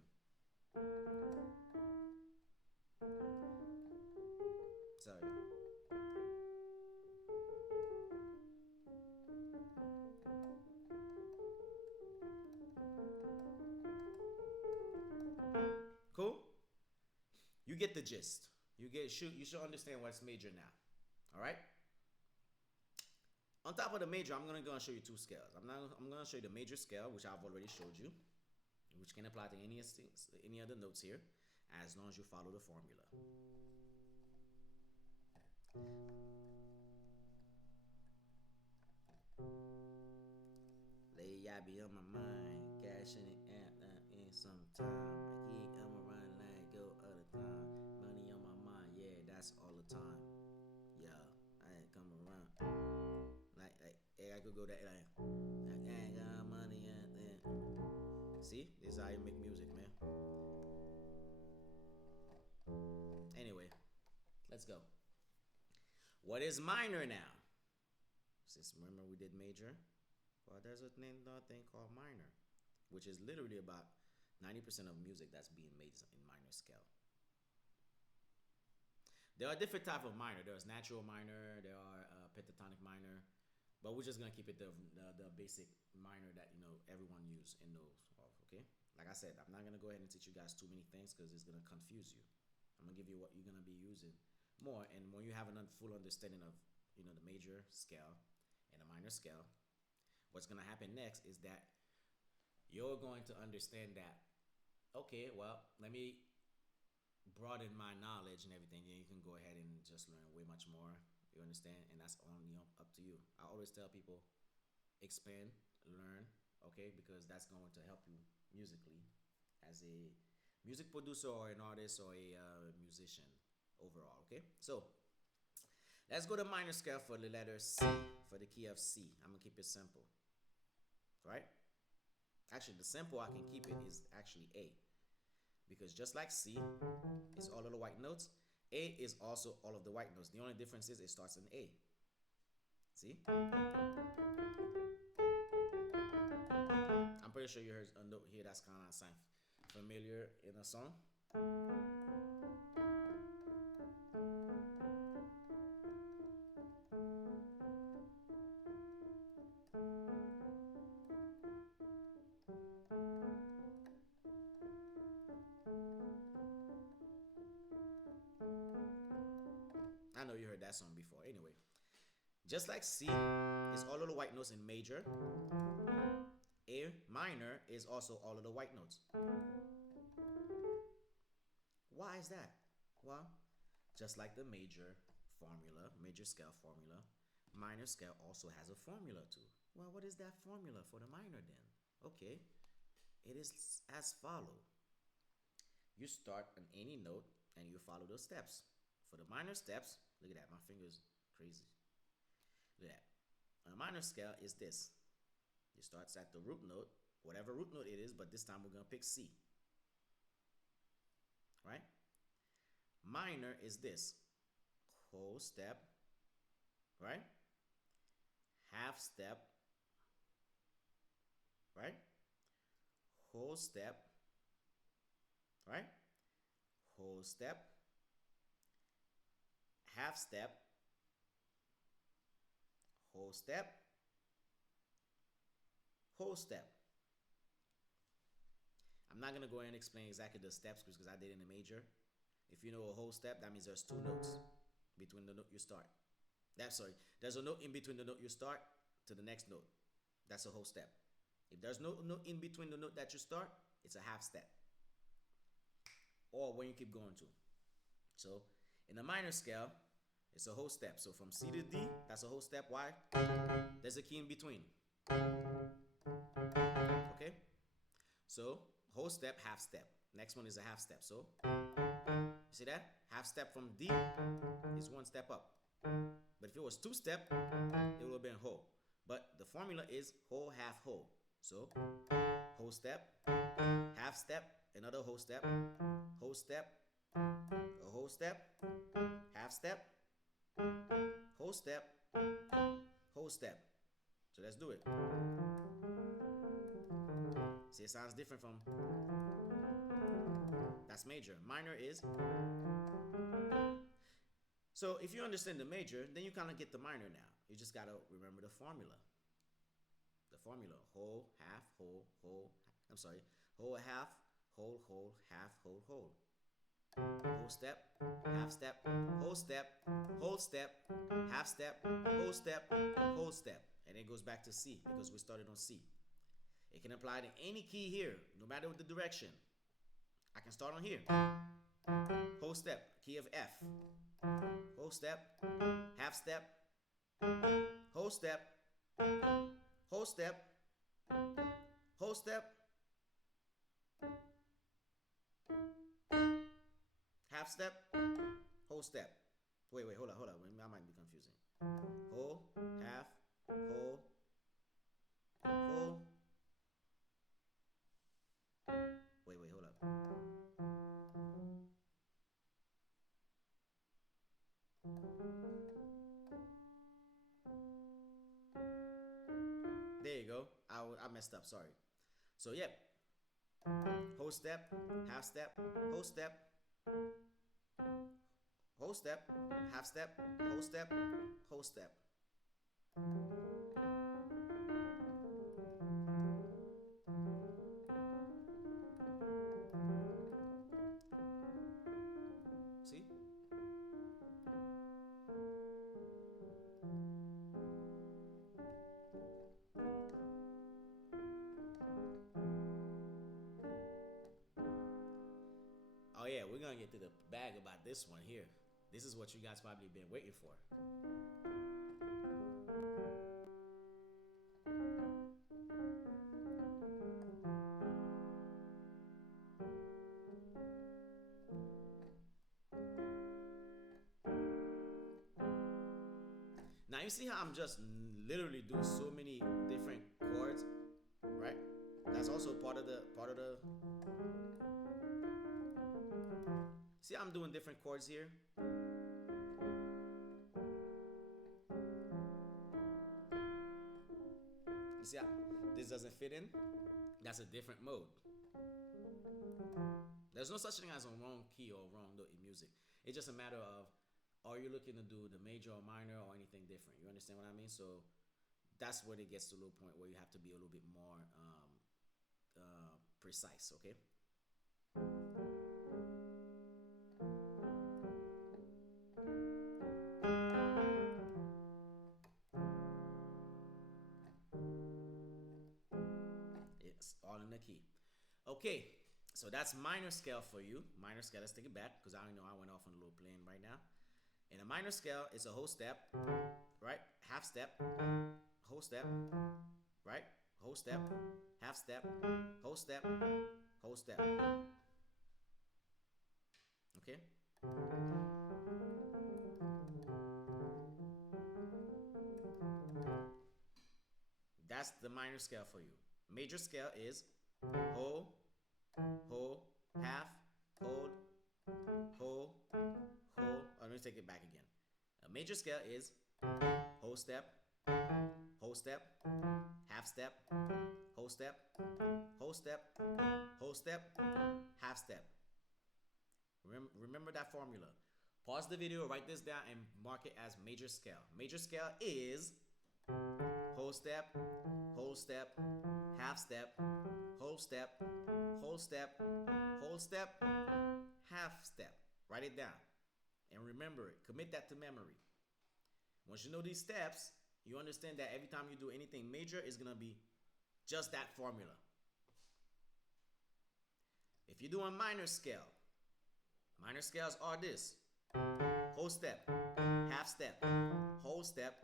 Sorry. Cool? You get the gist. You should understand what's major now. All right? On top of the major, I'm gonna go and show you two scales. I'm gonna show you the major scale, which I've already showed you, which can apply to any other notes here, as long as you follow the formula. Lay I be on my mind, cashing it in some time. I keep on my run like go all the time. Money on my mind, yeah, that's all the time. Yeah, I ain't come around. I could go that like I ain't got money and then. See, this is how you make music, man. Anyway, let's go. What is minor now? Since remember we did major, well, there's another thing called minor, which is literally about 90% of music that's being made in minor scale. There are different types of minor. There's natural minor. There are pentatonic minor, but we're just gonna keep it the basic minor that everyone use and knows of. Okay, like I said, I'm not gonna go ahead and teach you guys too many things because it's gonna confuse you. I'm gonna give you what you're gonna be using more, and when you have a full understanding of the major scale and the minor scale, what's gonna happen next is that you're going to understand that. Okay, well, let me broaden my knowledge and everything. Then you can go ahead and just learn way much more. You understand? And that's only up to you. I always tell people, expand, learn, okay, because that's going to help you musically as a music producer or an artist or a musician overall. Okay, so let's go to minor scale for the letter C, for the key of C. I'm gonna keep it simple, right? Actually, the simple I can keep it is actually A, because just like C is all of the white notes, A is also all of the white notes. The only difference is it starts in A. See? I'm pretty sure you heard a note here that's kind of sound familiar in a song. I know you heard that song before. Anyway, just like C is all of the white notes in major, A minor is also all of the white notes. Why is that? Well, just like the major formula, major scale formula, minor scale also has a formula too. Well, what is that formula for the minor then? Okay, it is as follow. You start on any note and you follow those steps. For the minor steps, look at that, my finger's crazy. Look at that. On a minor scale is this. It starts at the root note, whatever root note it is, but this time we're gonna pick C. Right? Minor is this. Whole step, right? Half step, right? Whole step, right? Whole step, half step, whole step, whole step. I'm not gonna go ahead and explain exactly the steps because I did it in the major. If you know a whole step, that means there's two notes between the note you start. There's a note in between the note you start to the next note. That's a whole step. If there's no note in between the note that you start, it's a half step. Or when you keep going to. So in the minor scale, it's a whole step. So from C to D, that's a whole step. Why? There's a key in between. Okay? So whole step, half step. Next one is a half step. So you see that? Half step from D is one step up. But if it was two step, it would have been whole. But the formula is whole, half, whole. So whole step, half step, another whole step, a whole step, half step, whole step, whole step. So let's do it. See, it sounds different from, that's major. Minor is, so if you understand the major, then you kind of get the minor now. You just got to remember the formula. The formula, whole, half, whole, whole, I'm sorry, whole, half, whole, half, whole. Whole step, half step, whole step, whole step, half step, whole step, whole step. And it goes back to C because we started on C. It can apply to any key here, no matter the direction. I can start on here. Whole step, key of F. Whole step, half step, whole step, whole step, whole step, half step, whole step. Wait, hold on. I might be confusing. Whole, half, whole, whole. Wait, hold up. There you go. I messed up, sorry. So, yep. Whole step, half step, whole step, whole step, half step, whole step, whole step. See? Oh yeah, we're gonna get to the bag about this one here. This is what you guys probably been waiting for. Now you see how I'm just literally doing so many different chords, right? That's also part of the. See, I'm doing different chords here. You see how this doesn't fit in? That's a different mode. There's no such thing as a wrong key or wrong note in music. It's just a matter of, are you looking to do the major or minor or anything different? You understand what I mean? So that's when it gets to a little point where you have to be a little bit more precise, okay? It's all in the key. Okay, so that's minor scale for you. Minor scale, let's take it back because I know I went off on a little plane right now. In a minor scale, it's a whole step, right? Half step, whole step, right? Whole step, half step, whole step, whole step. Okay? That's the minor scale for you. Major scale is whole, whole, half, hold, whole, whole. Let me take it back again. A major scale is whole step, half step, whole step, whole step, whole step, half step. Remember that formula. Pause the video, write this down, and mark it as major scale. Major scale is whole step, half step, whole step, whole step, whole step, half step. Write it down and remember it. Commit that to memory. Once you know these steps, you understand that every time you do anything major, it's gonna be just that formula. If you're doing minor scale, minor scales are this: whole step, half step, whole step,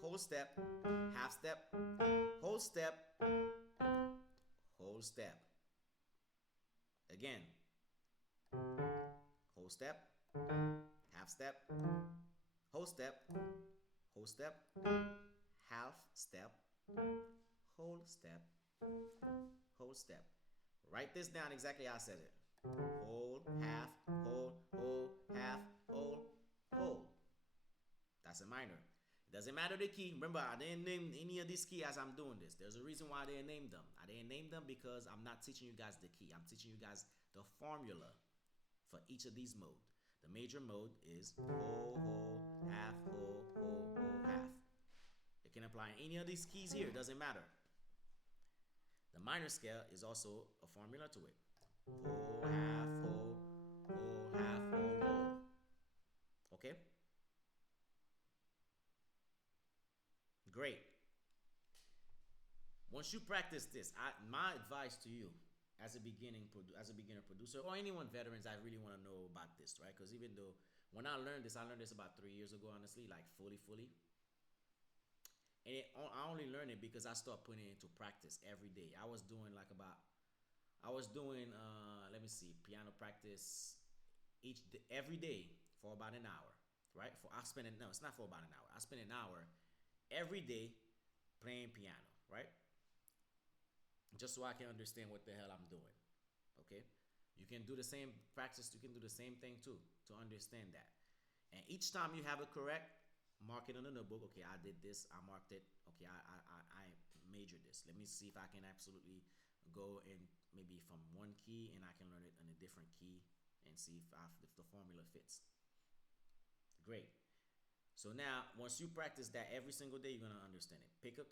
half step, whole step, whole step. Again, whole step, half step, whole step, half step, whole step, whole step. Write this down exactly how I said it. Whole, half, whole, half, whole, whole. That's a minor. It doesn't matter the key. Remember, I didn't name any of these keys as I'm doing this. There's a reason why I didn't name them. I didn't name them because I'm not teaching you guys the key. I'm teaching you guys the formula for each of these modes. The major mode is ho, ho, half, ho, ho, ho, half. It can apply any of these keys here. It doesn't matter. The minor scale is also a formula to it. Ho, half, ho, half, ho. Okay? Great. Once you practice this, my advice to you as a beginner producer or anyone veterans that really want to know about this, right? Because even though when I learned this about 3 years ago, honestly, like fully. And I only learned it because I started putting it into practice every day. I was doing let me see, piano practice every day for about an hour, right? No, it's not for about an hour. I spend an hour every day playing piano, right? Just so I can understand what the hell I'm doing. Okay? You can do the same practice, you can do the same thing too to understand that. And each time you have it correct, mark it on the notebook. Okay, I did this, I marked it. Okay, I majored this. Let me see if I can absolutely go in maybe from one key and I can learn it in a different key and see if the formula fits. Great. So now, once you practice that every single day, you're gonna understand it. Pick a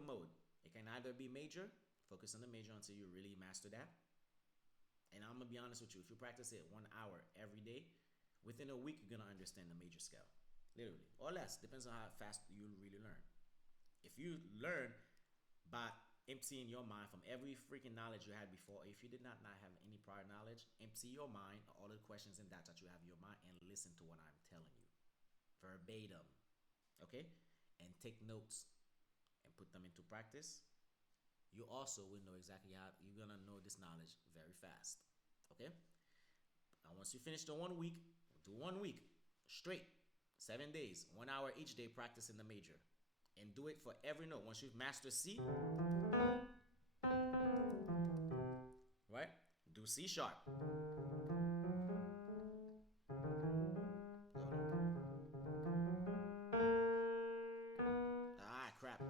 mode. It can either be major, focus on the major until you really master that. And I'm gonna be honest with you, if you practice it 1 hour every day, within a week you're gonna understand the major scale. Literally. Or less, depends on how fast you really learn. If you learn by emptying your mind from every freaking knowledge you had before, if you did not have any prior knowledge, empty your mind, all the questions and doubts that you have in your mind, and listen to what I'm telling you. Verbatim. Okay? And take notes and put them into practice. You also will know exactly how you're gonna know this knowledge very fast. Okay? Now once you finish the 1 week, do 1 week straight, 7 days, 1 hour each day practicing the major. And do it for every note. Once you master C, right? Do C sharp. Ah, crap.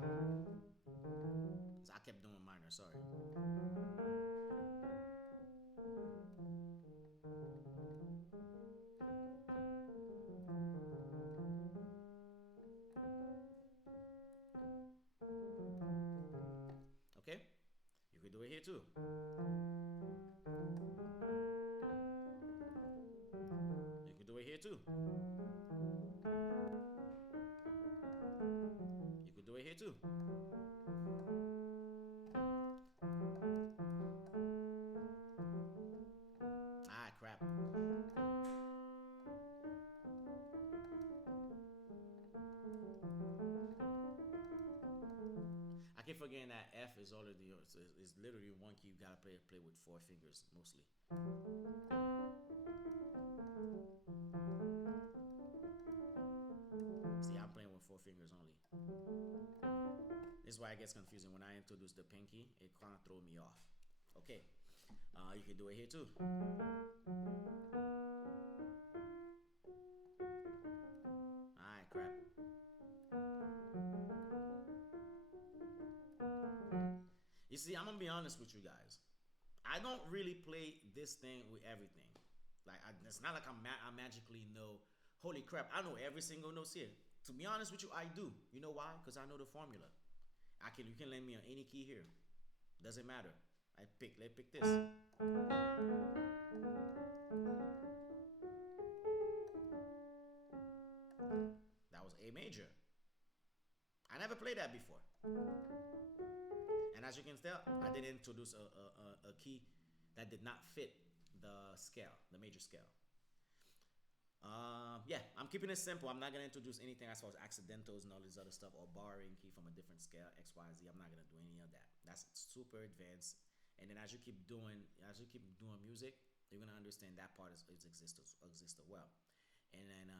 I kept doing minor, sorry. Okay? You could do it here too. You could do it here too. You could do it here too. Ah, crap. I keep forgetting that F is already is literally one key. You gotta play with 4 fingers mostly. See, I'm playing with 4 fingers only. This is why it gets confusing when I introduce the pinky. It kind of throw me off. Okay, you can do it here too. Alright, crap. You see, I'm gonna be honest with you guys. I don't really play this thing with everything. Like, it's not like I magically know. Holy crap! I know every single note here. To be honest with you, I do. You know why? Because I know the formula. You can lend me on any key here. Doesn't matter. Let's pick this. That was A major. I never played that before. And as you can tell, I didn't introduce a key that did not fit the scale, the major scale. Yeah, I'm keeping it simple. I'm not gonna introduce anything as far as accidentals and all this other stuff or borrowing key from a different scale, X, Y, Z. I'm not gonna do any of that. That's super advanced. And then as you keep doing music, you're gonna understand that part exists as well. And then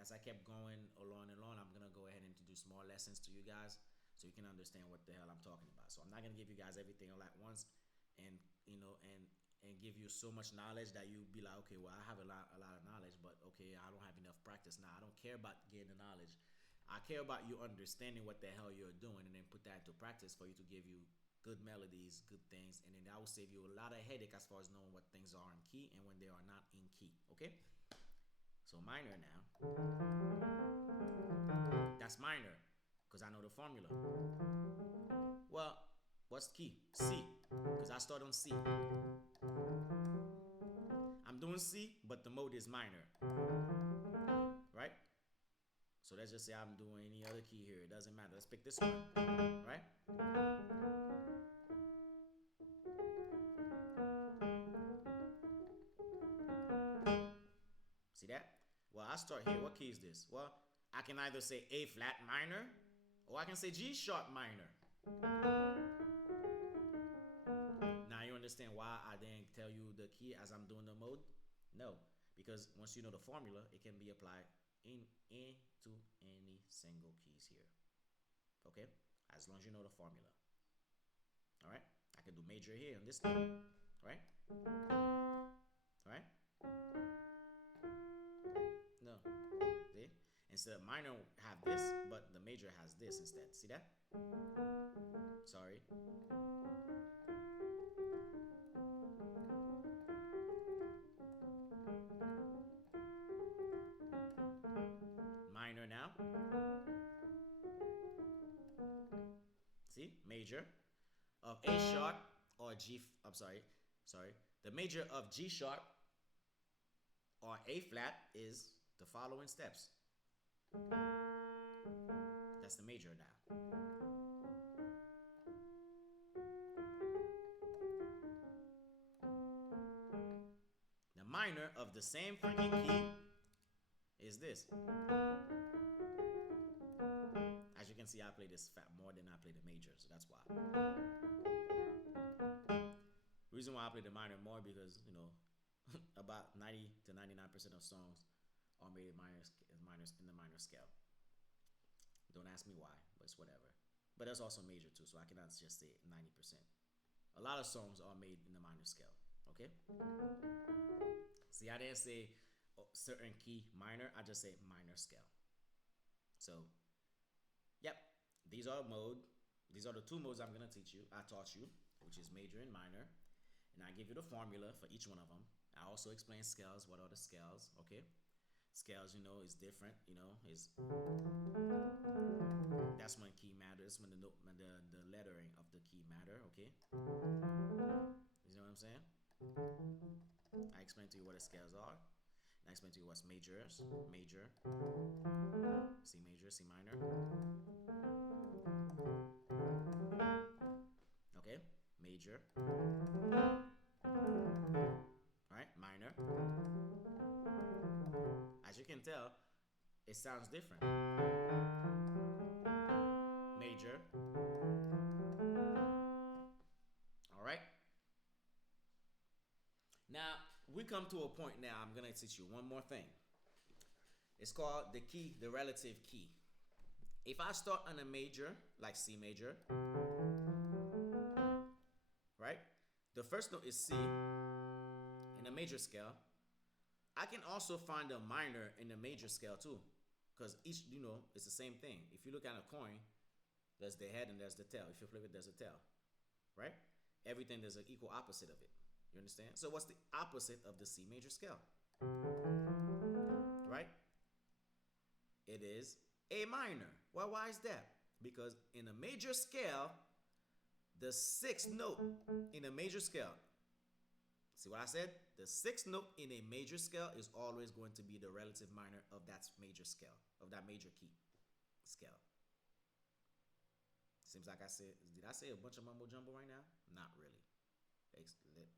as I kept going along and along, I'm gonna go ahead and introduce more lessons to you guys so you can understand what the hell I'm talking about. So I'm not gonna give you guys everything all at once, and and give you so much knowledge that you be like, okay, well, I have a lot of knowledge, but okay, I don't have enough practice. Now, I don't care about getting the knowledge. I care about you understanding what the hell you're doing, and then put that into practice for you to give you good melodies, good things, and then that will save you a lot of headache as far as knowing what things are in key and when they are not in key. Okay, so minor now. That's minor because I know the formula. Well, what's key? C, because I start on C. I'm doing C, but the mode is minor, right? So let's just say I'm doing any other key here. It doesn't matter. Let's pick this one, right? See that? Well, I start here. What key is this? Well, I can either say A flat minor, or I can say G sharp minor. Now you understand why I didn't tell you the key as I'm doing the mode? No, because once you know the formula, it can be applied into any single keys here. Okay? As long as you know the formula. Alright? I can do major here on this note. Right? Right? No. See? Instead of minor have this, but the major has this instead. See that? Sorry. Minor now. See? Major of A sharp or G. I'm sorry. The major of G sharp or A flat is the following steps. That's the major now. The minor of the same freaking key is this. As you can see, I play this more than I play the major, so that's why. The reason why I play the minor more because, you know, about 90 to 99% of songs are made in minors in the minor scale. Don't ask me why, but it's whatever. But there's also major too, so I cannot just say 90%. A lot of songs are made in the minor scale. Okay? See, I didn't say certain key minor, I just say minor scale. So, yep, these are the two modes I'm gonna teach you. I taught you, which is major and minor, and I give you the formula for each one of them. I also explain scales. What are the scales? Okay, scales, you know, is different. You know, is that's when key matters. When the lettering of the key matter. Okay, you know what I'm saying? I explain to you what the scales are. And I explain to you what's majors, major, C major, C minor. Okay, major. Alright, minor. As you can tell, it sounds different. Major. Alright? Now, we come to a point now, I'm going to teach you one more thing. It's called the key, the relative key. If I start on a major, like C major, right? The first note is C in a major scale. I can also find a minor in the major scale too, because each, you know, it's the same thing. If you look at a coin, there's the head and there's the tail. If you flip it, there's a tail, right? Everything, there's an equal opposite of it. You understand? So what's the opposite of the C major scale? Right? It is A minor. Well, why is that? Because in a major scale, the sixth note in a major scale, see what I said? The sixth note in a major scale is always going to be the relative minor of that major scale, of that major key scale. Seems like I said, did I say a bunch of mumbo jumbo right now? Not really.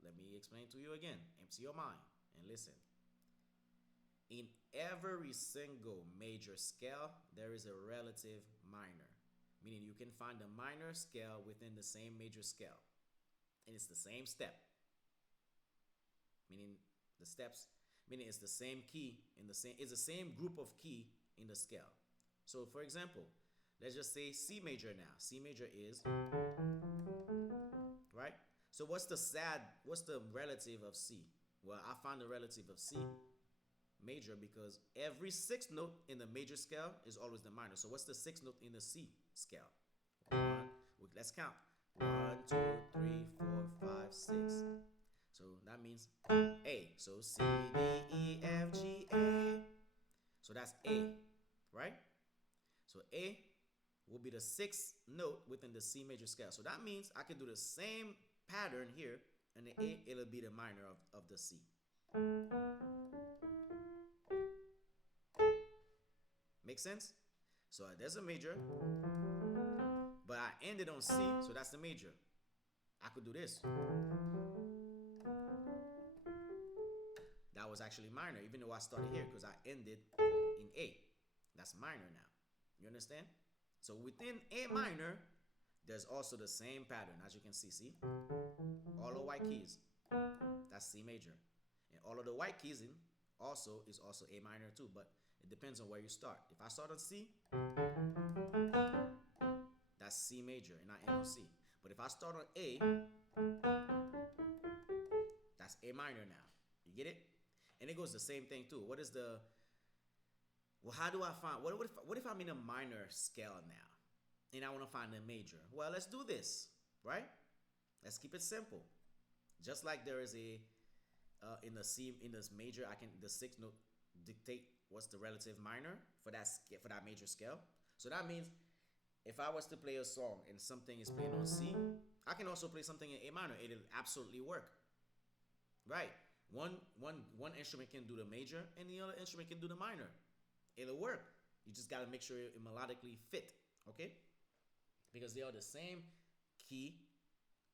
Let me explain to you again. Empty your mind and listen. In every single major scale, there is a relative minor, meaning you can find a minor scale within the same major scale, and it's the same step. Meaning the steps, meaning it's the same key in the same, it's the same group of key in the scale. So for example, let's just say C major now. C major is, right? So what's the relative of C? Well, I find the relative of C major because every sixth note in the major scale is always the minor. So what's the sixth note in the C scale? One, let's count. 1, 2, 3, 4, 5, 6. So that means A. So C, D, E, F, G, A. So that's A, right? So A will be the sixth note within the C major scale. So that means I can do the same pattern here, and the A, it'll be the minor of the C. Make sense? So there's a major, but I ended on C, so that's the major. I could do this. That was actually minor, even though I started here because I ended in A. That's minor now. You understand? So within A minor, there's also the same pattern, as you can see. See? All the white keys. That's C major. And all of the white keys in is also A minor too, but it depends on where you start. If I start on C, that's C major and I end on C. But if I start on A, that's A minor now. You get it? And it goes the same thing too. What is the how do I find what if I'm in a minor scale now and I want to find the major? Well, let's do this, right? Let's keep it simple. Just like there is a in this major, the sixth note dictate what's the relative minor for that major scale. So that means if I was to play a song and something is playing on C, I can also play something in A minor. It'll absolutely work, right? One instrument can do the major and the other instrument can do the minor. It'll work. You just gotta make sure it melodically fit, okay? Because they are the same key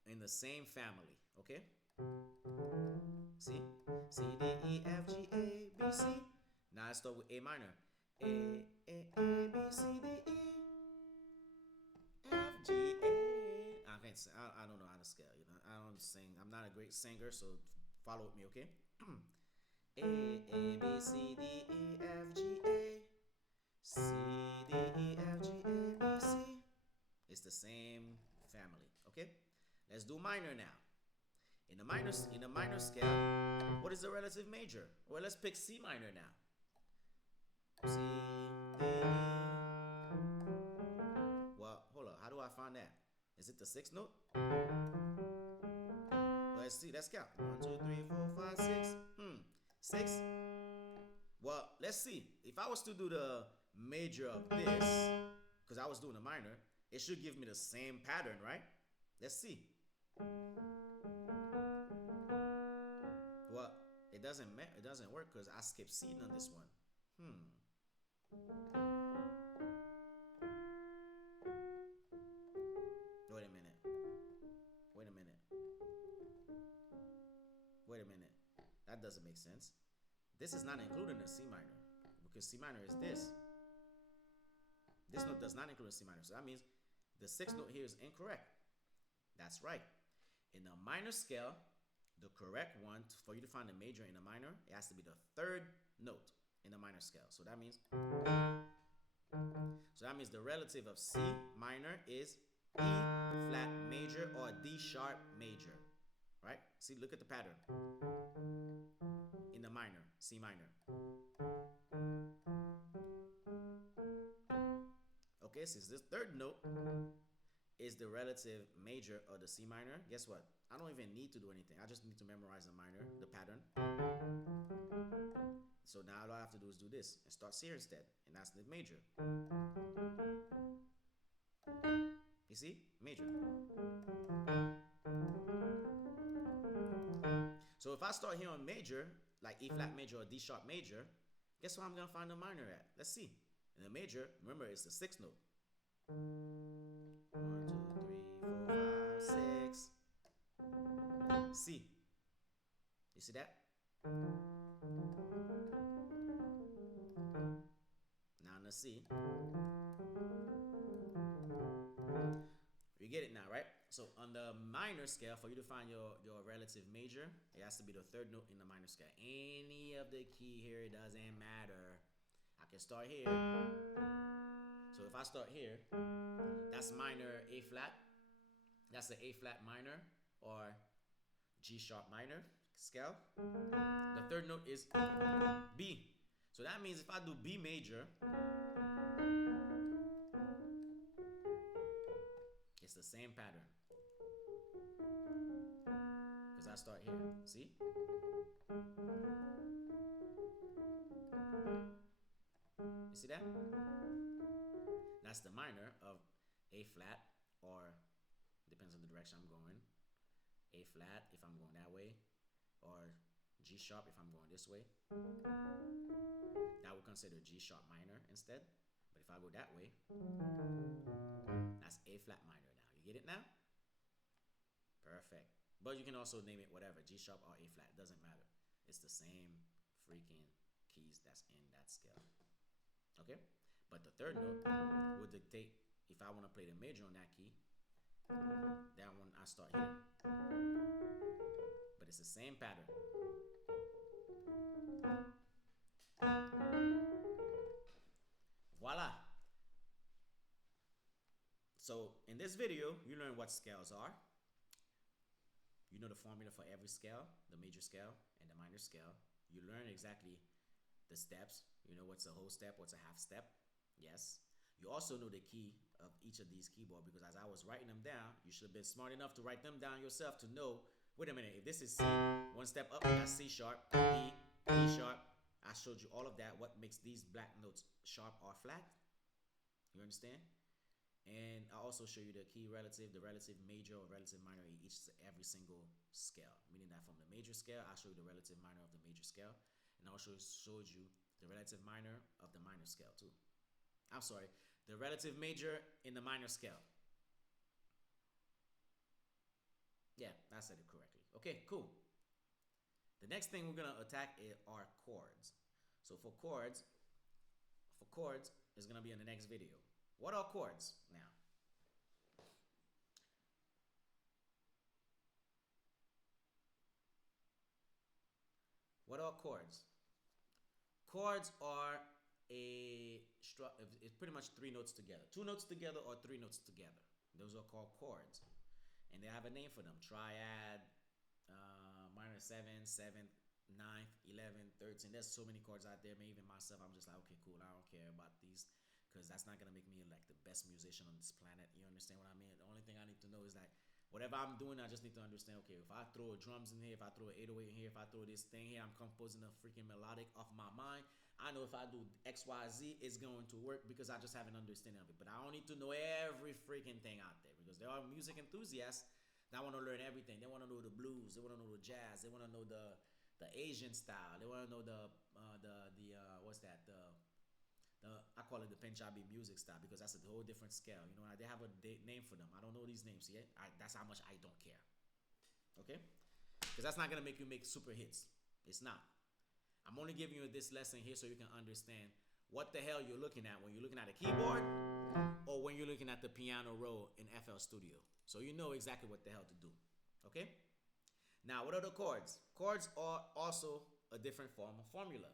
in the same family, okay? See? C, D, E, F, G, A, B, C. Now I start with A minor. A, B, C, D, E, F, G, A. I can't sing. I don't know how to scale. You know, I don't sing. I'm not a great singer, so follow with me, okay? A, B, C, D, E, F, G, A. C, D, E, F, G, A, B, C. It's the same family, okay? Let's do minor now. In the minor scale, what is the relative major? Well, let's pick C minor now. C, D, E. Well, hold on. How do I find that? Is it the sixth note? Let's see. Let's count. 1, 2, 3, 4, 5, 6. 6. Well, let's see. If I was to do the major of this, because I was doing the minor, it should give me the same pattern, right? Let's see. Well, it doesn't work because I skipped C on this one. Wait a minute. That doesn't make sense. This is not included in C minor because C minor is this. This note does not include a C minor, so that means the sixth note here is incorrect. That's right. In the minor scale, the correct one for you to find the major in the minor, it has to be the third note in the minor scale. So that means the relative of C minor is E flat major or D sharp major. Right? See, look at the pattern. In the minor, C minor. Okay, since this third note is the relative major of the C minor, guess what? I don't even need to do anything. I just need to memorize the minor, the pattern. So now all I have to do is do this and start C instead, and that's the major. You see? Major. So if I start here on major, like E flat major or D sharp major, guess where I'm gonna find the minor at? Let's see. And the major, remember, it's the sixth note. 1, 2, 3, 4, 5, 6. C. You see that? Now on the C. You get it now, right? So on the minor scale, for you to find your relative major, it has to be the third note in the minor scale. Any of the key here, it doesn't matter. I can start here. So if I start here, that's minor A flat. That's the A flat minor, or G sharp minor scale. The third note is B. So that means if I do B major, it's the same pattern. Because I start here. See? You see that? That's the minor of A flat, or depends on the direction I'm going. A flat if I'm going that way, or G sharp if I'm going this way. That would consider G sharp minor instead. But if I go that way, that's A flat minor now. You get it now? Perfect. But you can also name it whatever, G sharp or A flat, it doesn't matter. It's the same freaking keys that's in that scale. Okay? But the third note would dictate if I want to play the major on that key. That one I start here. But it's the same pattern. Voila. So in this video, you learn what scales are. You know the formula for every scale, the major scale and the minor scale. You learn exactly the steps. You know what's a whole step, what's a half step. Yes. You also know the key of each of these keyboards, because as I was writing them down, you should have been smart enough to write them down yourself to know, wait a minute, if this is C, one step up, that's C sharp, E, E sharp. I showed you all of that, what makes these black notes sharp or flat. You understand? And I also show you the key relative, the relative major or relative minor in every single scale. Meaning that from the major scale, I show you the relative minor of the major scale. And I also showed you the relative minor of the minor scale too. I'm sorry, the relative major in the minor scale. Yeah, I said it correctly. Okay, cool. The next thing we're gonna attack are chords. So for chords is gonna be in the next video. What are chords now? What are chords? Chords are it's pretty much three notes together. Two notes together or three notes together. Those are called chords. And they have a name for them. Triad, minor 7, 7th, 9th, 11th, 13th. There's so many chords out there. Maybe even myself, I'm just like, okay, cool. I don't care about these, because that's not going to make me like the best musician on this planet. You understand what I mean? The only thing I need to know is like, whatever I'm doing, I just need to understand, okay, if I throw drums in here, if I throw an 808 in here, if I throw this thing here, I'm composing a freaking melodic off my mind. I know if I do X, Y, Z, it's going to work because I just have an understanding of it. But I don't need to know every freaking thing out there, because there are music enthusiasts that want to learn everything. They want to know the blues. They want to know the jazz. They want to know the Asian style. They want to know what's that? I call it the Punjabi music style, because that's a whole different scale. You know, they have a name for them. I don't know these names yet. That's how much I don't care. Okay? Because that's not gonna make you make super hits. It's not. I'm only giving you this lesson here so you can understand what the hell you're looking at when you're looking at a keyboard or when you're looking at the piano roll in FL Studio. So you know exactly what the hell to do. Okay? Now, what are the chords? Chords are also a different form of formula.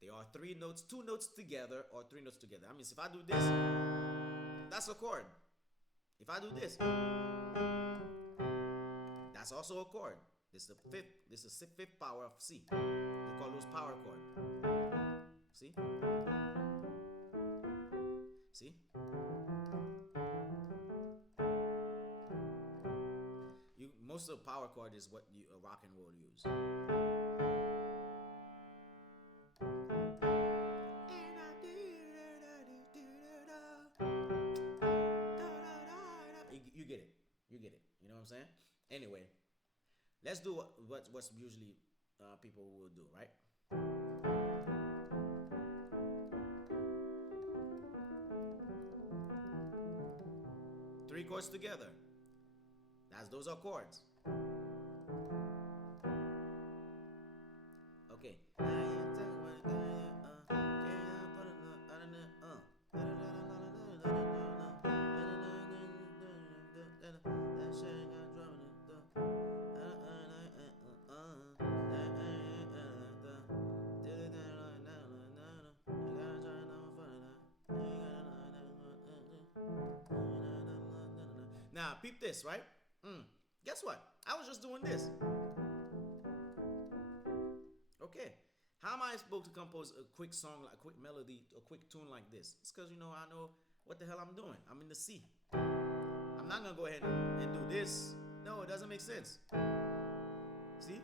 They are three notes, two notes together, or three notes together. That means if I do this, that's a chord. If I do this, that's also a chord. This is the fifth. This is the fifth power of C. They call those power chord. See? See? Most of the power chord is what a rock and roll use. You get it. You get it. You know what I'm saying? Anyway, let's do what's usually people will do, right? Three chords together. Those are chords. Okay. Now, peep this, right? Guess what? I was just doing this. Okay. How am I supposed to compose a quick song, like a quick melody, a quick tune like this? It's because I know what the hell I'm doing. I'm in the C. I'm not gonna go ahead and do this. No, it doesn't make sense. See?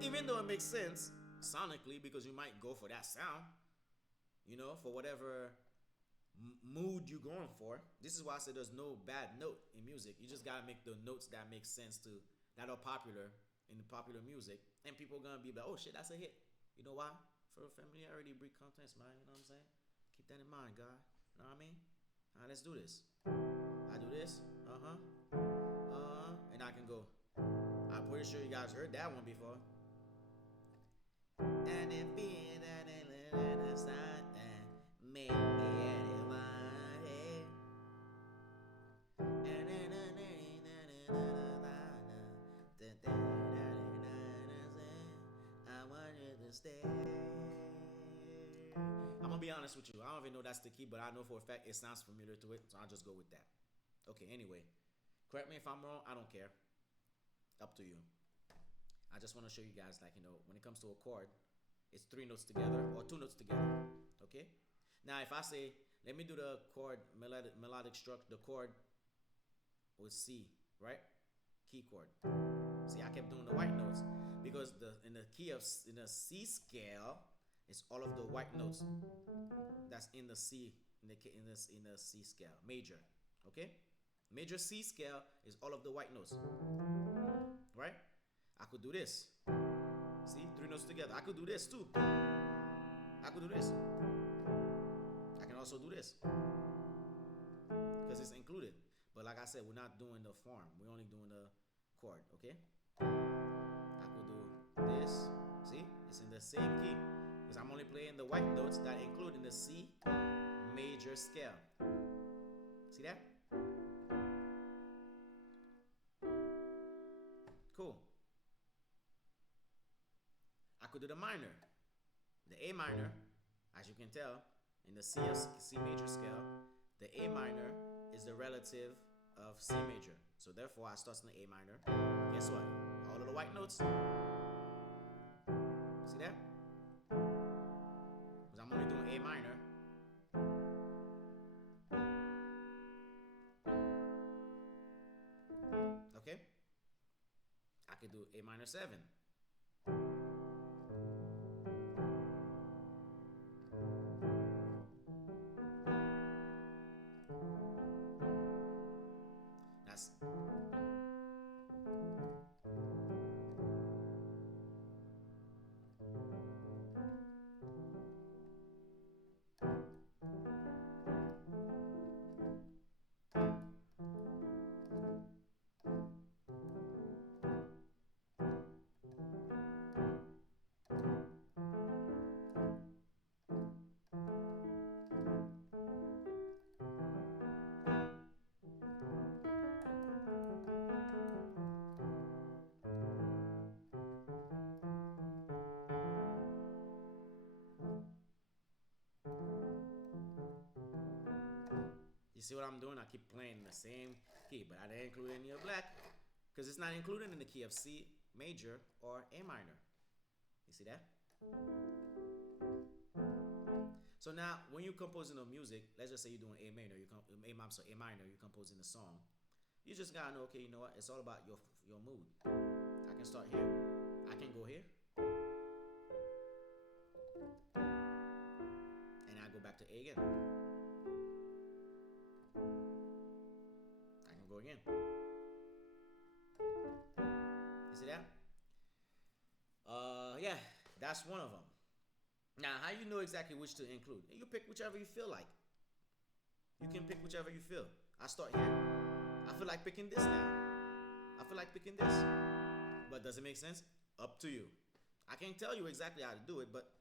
Even though it makes sense sonically, because you might go for that sound, for whatever mood you're going for. This is why I say there's no bad note in music. You just gotta make the notes that make sense that are popular in the popular music, and people are gonna be like, oh shit, that's a hit. You know why? For familiarity breed contents, man. You know what I'm saying? Keep that in mind, guy. You know what I mean? All right, let's do this. I do this. And I can go. I'm pretty sure you guys heard that one before. And it being that side and make I'm gonna be honest with you. I don't even know that's the key, but I know for a fact it sounds familiar to it, so I'll just go with that. Okay, anyway. Correct me if I'm wrong, I don't care. Up to you. I just want to show you guys, when it comes to a chord, it's 3 notes together or 2 notes together. Okay? Now, if I say, let me do the chord, melodic structure, the chord with C, right? Key chord. See, I kept doing the white notes because in the C scale, it's all of the white notes that's in the C in the C scale, major. Okay? Major C scale is all of the white notes. Right? I could do this. See? 3 notes together. I could do this too. I could do this. I can also do this. Because it's included. But like I said, we're not doing the form. We're only doing the chord. Okay? I could do this. See? It's in the same key. Because I'm only playing the white notes that include in the C major scale. See that? Cool. I could do the minor. The A minor, as you can tell, in the C major scale, the A minor is the relative of C major. So therefore, I start in the A minor. Guess what? All of the white notes. See that? Because I'm only doing A minor. Okay? I could do A minor 7. That's You see what I'm doing? I keep playing the same key, but I didn't include any of black because it's not included in the key of C major or A minor. You see that? So now, when you're composing a music, let's just say you're doing A minor, A minor, you're composing a song. You just gotta know, okay, you know what? It's all about your mood. I can start here. I can go here. And I go back to A again. I can go again. You see that? Yeah, that's one of them. Now, how you know exactly which to include? You pick whichever you feel like. You can pick whichever you feel. I start here. I feel like picking this now. I feel like picking this. But does it make sense? Up to you. I can't tell you exactly how to do it, but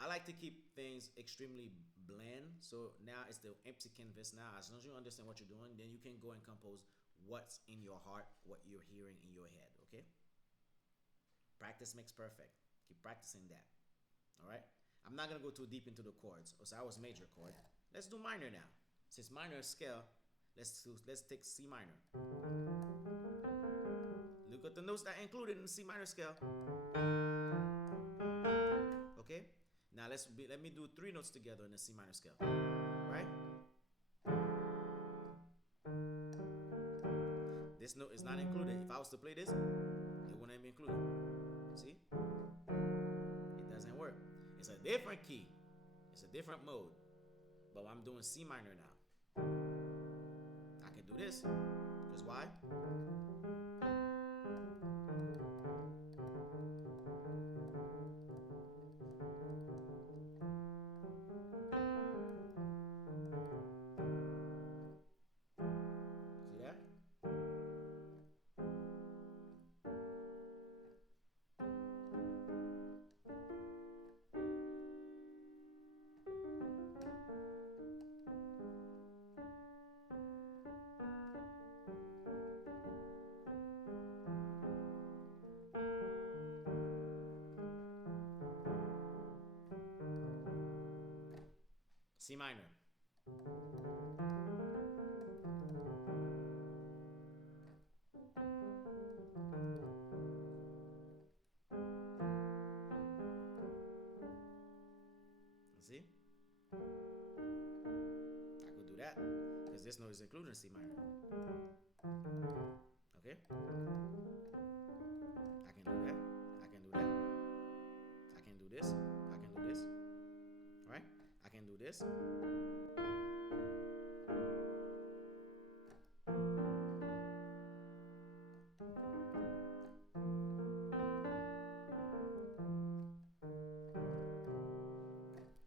I like to keep things extremely bland. So now it's the empty canvas. Now, as long as you understand what you're doing, then you can go and compose what's in your heart, what you're hearing in your head, okay? Practice makes perfect. Keep practicing that, all right? I'm not going to go too deep into the chords. So I was major chord. Let's do minor now. Since minor is scale, Let's take C minor. Look at the notes that are included in the C minor scale. Okay. Now let me do 3 notes together in the C minor scale. Right? This note is not included. If I was to play this, it wouldn't be included. See? It doesn't work. It's a different key. It's a different mode. But I'm doing C minor now. I can do this. Because why? See that? C minor. See? I could do that because this note is included in C minor. Okay? I can do that. I can do that. I can do this. I can do this. Alright? I can do this.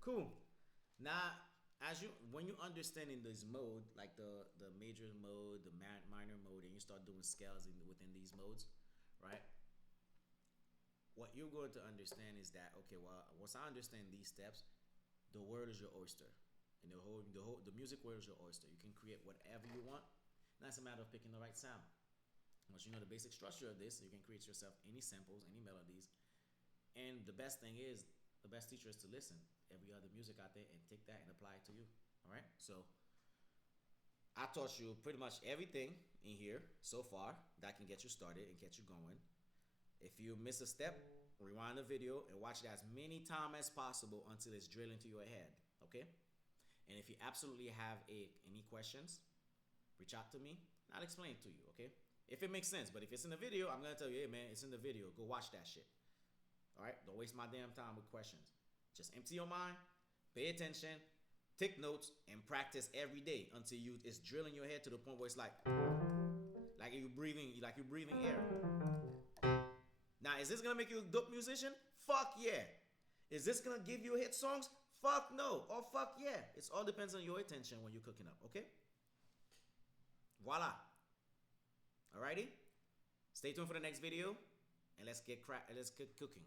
Cool. Now, when you understand in this mode, like the major mode, the minor mode, and you start doing scales within these modes, right? What you're going to understand is that, okay, well, once I understand these steps, the world is your oyster, and the music world is your oyster. You can create whatever you want. Now it's a matter of picking the right sound. Once you know the basic structure of this, you can create yourself any samples, any melodies, and the best thing is, the best teacher is to listen every other music out there and take that and apply it to you. All right. So I taught you pretty much everything in here so far that can get you started and get you going. If you miss a step, rewind the video and watch it as many times as possible until it's drilled into your head. Okay. And if you absolutely have any questions, reach out to me and I'll explain it to you. Okay. If it makes sense, but if it's in the video, I'm gonna tell you, hey man, it's in the video. Go watch that shit. All right, don't waste my damn time with questions. Just empty your mind, pay attention, take notes, and practice every day until it's drilling your head to the point where it's like you're breathing air. Now, is this gonna make you a dope musician? Fuck yeah. Is this gonna give you hit songs? Fuck no, or fuck yeah. It all depends on your attention when you're cooking up. Okay. Voila. Alrighty. Stay tuned for the next video, and let's get cooking.